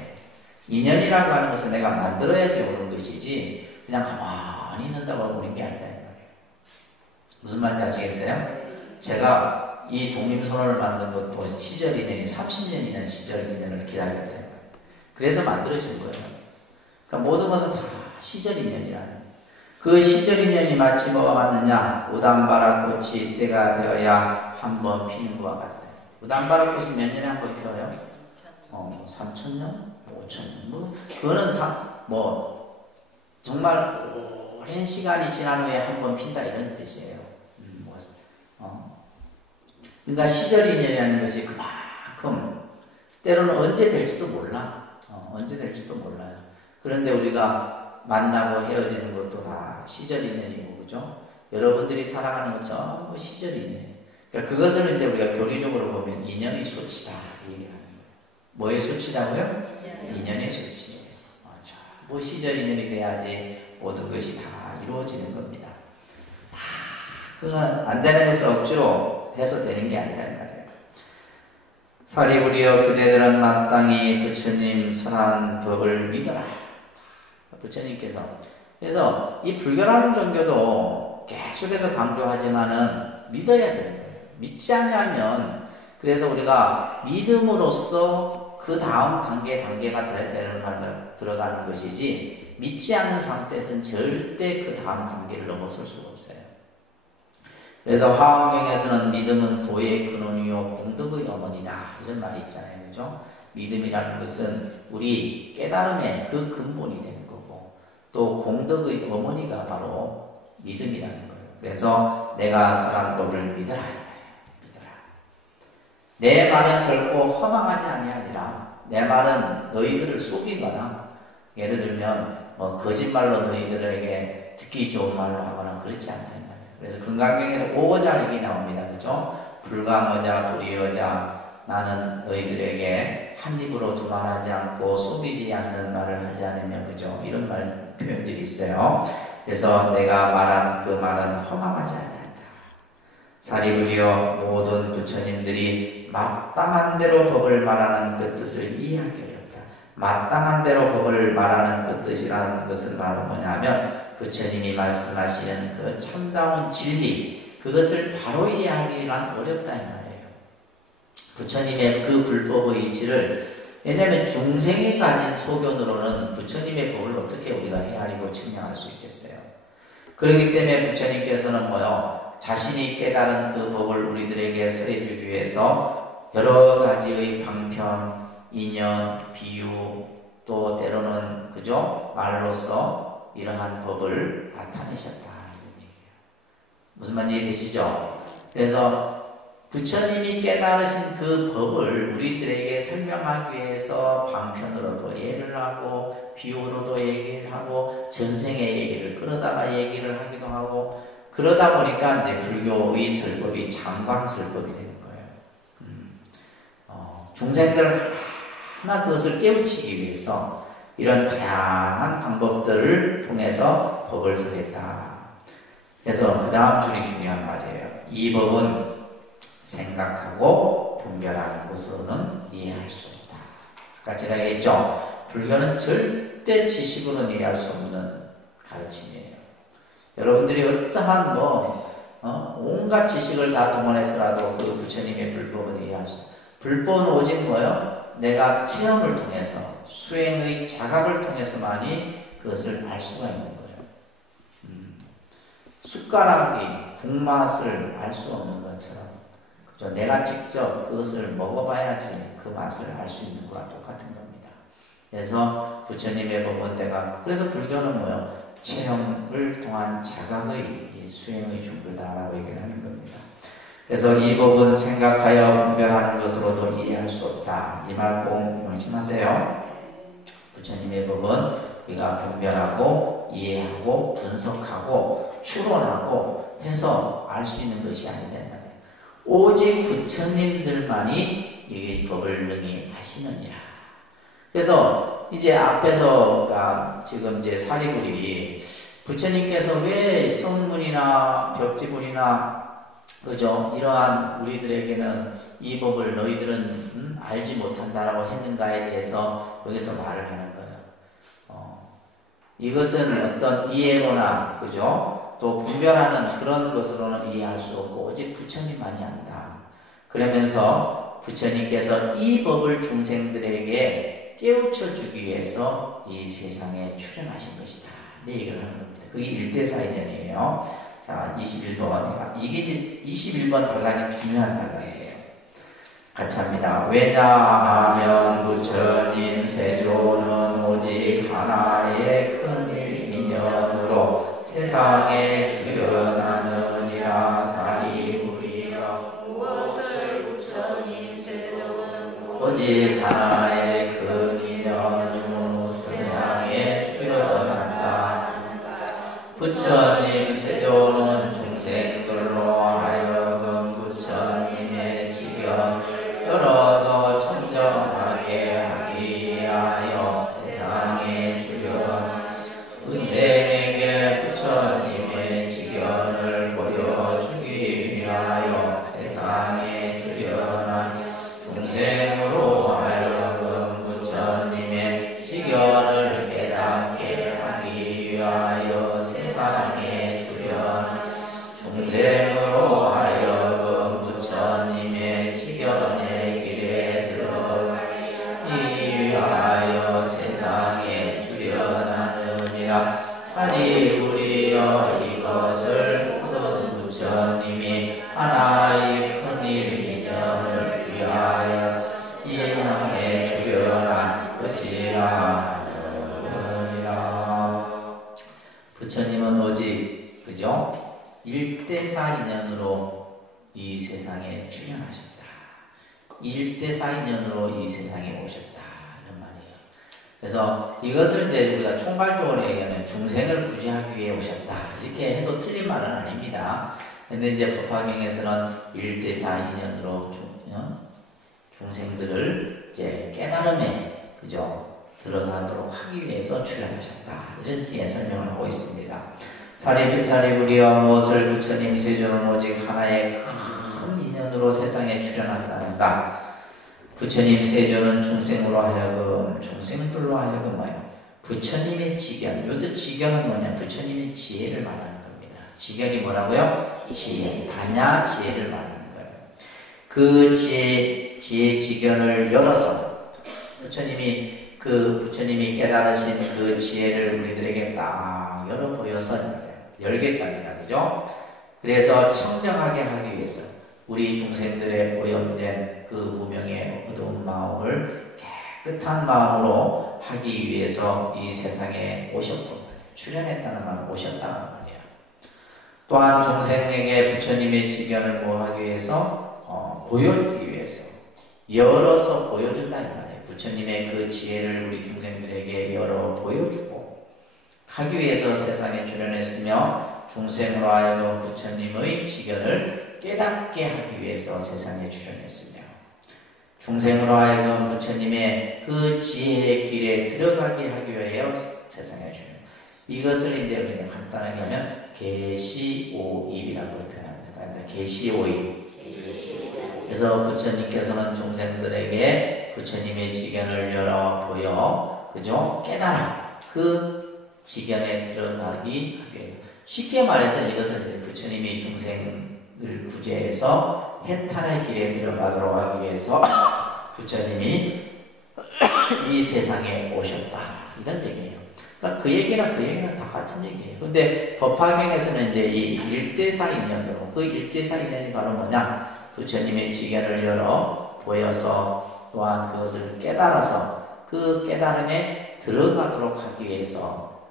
인연이라고 하는 것은 내가 만들어야지 오는 것이지, 그냥 가만히 있는다고 오는 게 아니다. 무슨 말인지 아시겠어요? 제가 이 독립선언을 만든 것도 시절 인연이 30년이나 시절 인연을 기다렸다. 그래서 만들어진 거예요. 그러니까 모든 것은 다 시절 인연이라는. 그 시절 인연이 마치 뭐가 맞느냐? 우담바라 꽃이 때가 되어야 한번 피는 것과 같다. 우담바라 꽃이 몇 년에 한 번 피어요? 3,000년? 5,000년? 뭐, 그거는 정말 오랜 시간이 지난 후에 한 번 핀다 이런 뜻이에요. 그러니까 시절 인연이라는 것이 그만큼 때로는 언제 될지도 몰라. 언제 될지도 몰라요. 그런데 우리가 만나고 헤어지는 것도 다 시절 인연이고, 그죠? 여러분들이 살아가는 건 전부 시절 인연. 그러니까 그것을 이제 우리가 교리적으로 보면 인연의 소치다 얘기하는 거예요. 뭐의 소치라고요? 인연의 소치. 전부 시절 인연이 돼야지 모든 것이 다 이루어지는 겁니다. 그건 안 되는 것을 억지로 해서 되는 게 아니란 말이에요. 사리부리여 그대들은 마땅히 부처님 선한 법을 믿어라. 부처님께서. 그래서 이 불교라는 종교도 계속해서 강조하지만은 믿어야 되는 거예요. 믿지 않으면, 그래서 우리가 믿음으로써 그 다음 단계가 들어가는 것이지, 믿지 않는 상태에서는 절대 그 다음 단계를 넘어설 수가 없어요. 그래서 화엄경에서는 믿음은 도의 근원이요 공덕의 어머니다 이런 말이 있잖아요. 그죠? 믿음이라는 것은 우리 깨달음의 그 근본이 되는 거고, 또 공덕의 어머니가 바로 믿음이라는 거예요. 그래서 내가 선한 법을 믿어라. 믿어라. 내 말은 결코 허망하지 아니하리라. 내 말은 너희들을 속이거나, 예를 들면 거짓말로 너희들에게 듣기 좋은 말로 하거나 그렇지 않다. 그래서 금강경에는 오자 얘기 나옵니다. 그죠? 불강어자, 불의어자, 나는 너희들에게 한 입으로 두말하지 않고 속이지 않는 말을 하지 않으면, 그죠? 이런 말 표현들이 있어요. 그래서 내가 말한 그 말은 허망하지 아니한다. 사리부리여 모든 부처님들이 마땅한 대로 법을 말하는 그 뜻을 이해하기 어렵다. 마땅한 대로 법을 말하는 그 뜻이라는 것은 바로 뭐냐면, 부처님이 말씀하시는 그 참다운 진리, 그것을 바로 이해하기란 어렵다 이 말이에요. 부처님의 그 불법의 이치를, 왜냐하면 중생이 가진 소견으로는 부처님의 법을 어떻게 우리가 헤아리고 측량할 수 있겠어요. 그렇기 때문에 부처님께서는 자신이 깨달은 그 법을 우리들에게 설해주기 위해서 여러 가지의 방편, 인연, 비유, 또 때로는 그죠? 말로써 이러한 법을 나타내셨다 이런 얘기예요. 무슨 말인지 이해되시죠? 그래서 부처님이 깨달으신 그 법을 우리들에게 설명하기 위해서 방편으로도 예를 하고, 비유로도 얘기를 하고, 전생의 얘기를 끌어다가 얘기를 하기도 하고, 그러다 보니까 이제 불교의 설법이 장광설법이 되는 거예요. 중생들 하나 그것을 깨우치기 위해서 이런 다양한 방법들을 통해서 법을 설했다. 그래서 그 다음 줄이 중요한 말이에요. 이 법은 생각하고 분별하는 것으로는 이해할 수 없다. 아까 제가 얘기했죠. 불교는 절대 지식으로는 이해할 수 없는 가르침이에요. 여러분들이 어떠한 온갖 지식을 다 동원해서라도 그 부처님의 불법을 이해할 수 없어요. 불법은 오직 뭐예요? 내가 체험을 통해서 수행의 자각을 통해서만이 그것을 알 수가 있는 거예요. 숟가락이 국맛을 알 수 없는 것처럼, 그죠? 내가 직접 그것을 먹어봐야지 그 맛을 알 수 있는 것과 똑같은 겁니다. 그래서 부처님의 법은 그래서 불교는 뭐예요? 체험을 통한 자각의 수행의 중도다라고 얘기를 하는 겁니다. 그래서 이 법은 생각하여 분별하는 것으로도 이해할 수 없다. 이 말 꼭 명심하세요. 부처님의 법은 우리가 분별하고 이해하고 분석하고 추론하고 해서 알 수 있는 것이 아니란 말이에요. 오직 부처님들만이 이 법을 능히 하시느니라. 그래서 이제 앞에서 지금 이제 사리불이 부처님께서 왜 성문이나 벽지불이나 그죠? 이러한 우리들에게는 이 법을 너희들은 알지 못한다라고 했는가에 대해서 여기서 말을 하는 거예요. 이것은 어떤 이해로나 그죠? 또 분별하는 그런 것으로는 이해할 수 없고 오직 부처님만이 안다. 그러면서 부처님께서 이 법을 중생들에게 깨우쳐 주기 위해서 이 세상에 출현하신 것이다. 이 얘기를 하는 겁니다. 그게 일대사인연이에요. 자, 21번. 이게 21번 단락이 중요한 단락이에요. 같이 합니다. 왜냐하면 부처님 세조는 오직 하나의 큰일 인연으로 세상에 출현하느니라. 사리불이여 무엇을 부처님 세조는 오직 하나의 큰 인연으로 세상에 출현한다. 부처님 세조는 중생들로 하여금 부처님의 지견 열어서 청정하게 하기 위하여 세상에 출현, 중생에게 부처님의 지견을 보여주기 위하여 세상에 출현한 중생으로 하여금 부처님의 지견을 깨닫게 하기 위하여 세상에 출현, 중생으로 하여금 부처님의 지견의 길에 들어가기 위하여 세상에 출현하느니라. 사리불이여 이것을 모든 부처님이 하나의 큰일 인연을 위하여 이향에 출현한 것이라 하느니라. 부처님은 오직 그죠? 일대사 인연으로 이 세상에 출현하셨다. 일대사 인연으로 이 세상에 오셨다. 이런 말이에요. 그래서 이것을 이제 우리가 총괄적으로 얘기하면 중생을 구제하기 위해 오셨다. 이렇게 해도 틀린 말은 아닙니다. 근데 이제 법화경에서는 일대사 인연으로 중생들을 이제 깨달음에 그죠? 들어가도록 하기 위해서 출현하셨다. 이런 뒤에 설명을 하고 있습니다. 사리불이여 무엇을 부처님 세조는 오직 하나의 큰 인연으로 세상에 출현한다는가? 부처님 세조는 중생으로 하여금 중생들로 하여금 뭐예요? 부처님의 지견. 여기서 지견은 뭐냐? 부처님의 지혜를 말하는 겁니다. 지견이 뭐라고요? 지혜. 반야 지혜를 말하는 거예요. 그 지혜 지견을 열어서 부처님이 깨달으신 그 지혜를 우리들에게 딱 열어 보여서 10개짜리다. 그죠? 그래서 청정하게 하기 위해서 우리 중생들의 오염된 그 무명의 어두운 마음을 깨끗한 마음으로 하기 위해서 이 세상에 오셨고 출현했다는 말은 오셨다는 말이야. 또한 중생에게 부처님의 지견을 하기 위해서 보여주기 위해서 열어서 보여준다 이 말이에요. 부처님의 그 지혜를 우리 중생들에게 열어 보여주고 하기 위해서 세상에 출현했으며 중생으로 하여금 부처님의 지견을 깨닫게 하기 위해서 세상에 출현했으며 중생으로 하여금 부처님의 그 지혜의 길에 들어가게 하기 위하여 세상에 출현. 이것을 이제 우리가 간단하게 하면 계시오입이라고 표현합니다. 계시오입. 그래서 부처님께서는 중생들에게 부처님의 지견을 열어 보여, 그죠? 깨달아. 그 지견에 들어가기 위해서. 쉽게 말해서 이것은 이제 부처님이 중생을 구제해서 해탈의 길에 들어가도록 하기 위해서 부처님이 이 세상에 오셨다. 이런 얘기예요. 그러니까 그 얘기는 다 같은 얘기예요. 근데 법화경에서는 이제 이 일대사 인연으로, 그 일대사 인연이 바로 뭐냐? 부처님의 지견을 열어 보여서 또한 그것을 깨달아서 그 깨달음에 들어가도록 하기 위해서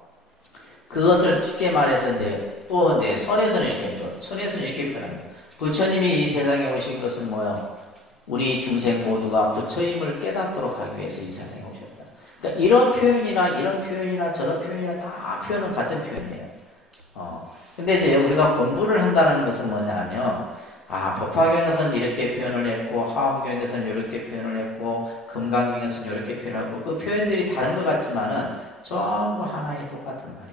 그것을 쉽게 말해서 이제 또 이제 선에서는 이렇게 표현합니다. 부처님이 이 세상에 오신 것은 뭐요? 우리 중생 모두가 부처임을 깨닫도록 하기 위해서 이 세상에 오셨다. 그러니까 이런 표현이나 저런 표현이나 다 표현은 같은 표현이에요. 근데 이제 우리가 공부를 한다는 것은 뭐냐면 법화경에서는 이렇게 표현을 했고, 화엄경에서는 이렇게 표현을 했고, 금강경에서는 이렇게 표현하고, 그 표현들이 다른 것 같지만은 전부 하나의 똑같은 말이에요.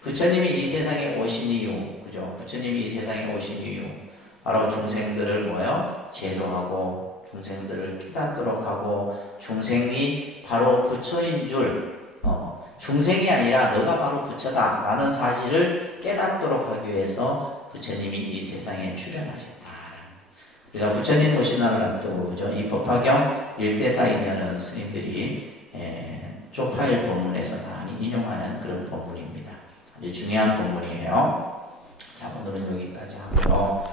부처님이 이 세상에 오신 이유, 그죠? 부처님이 이 세상에 오신 이유, 바로 중생들을 뭐요? 제도하고, 중생들을 깨닫도록 하고, 중생이 바로 부처인 줄, 중생이 아니라 너가 바로 부처다 라는 사실을 깨닫도록 하기 위해서 부처님이 이 세상에 출현하셨다. 그러니까 부처님 오신 날을 앞두고 이 법화경 일대사 인연은 스님들이 쪽파일 본문에서 많이 인용하는 그런 본문입니다. 아주 중요한 본문이에요. 자, 오늘은 여기까지 하고요.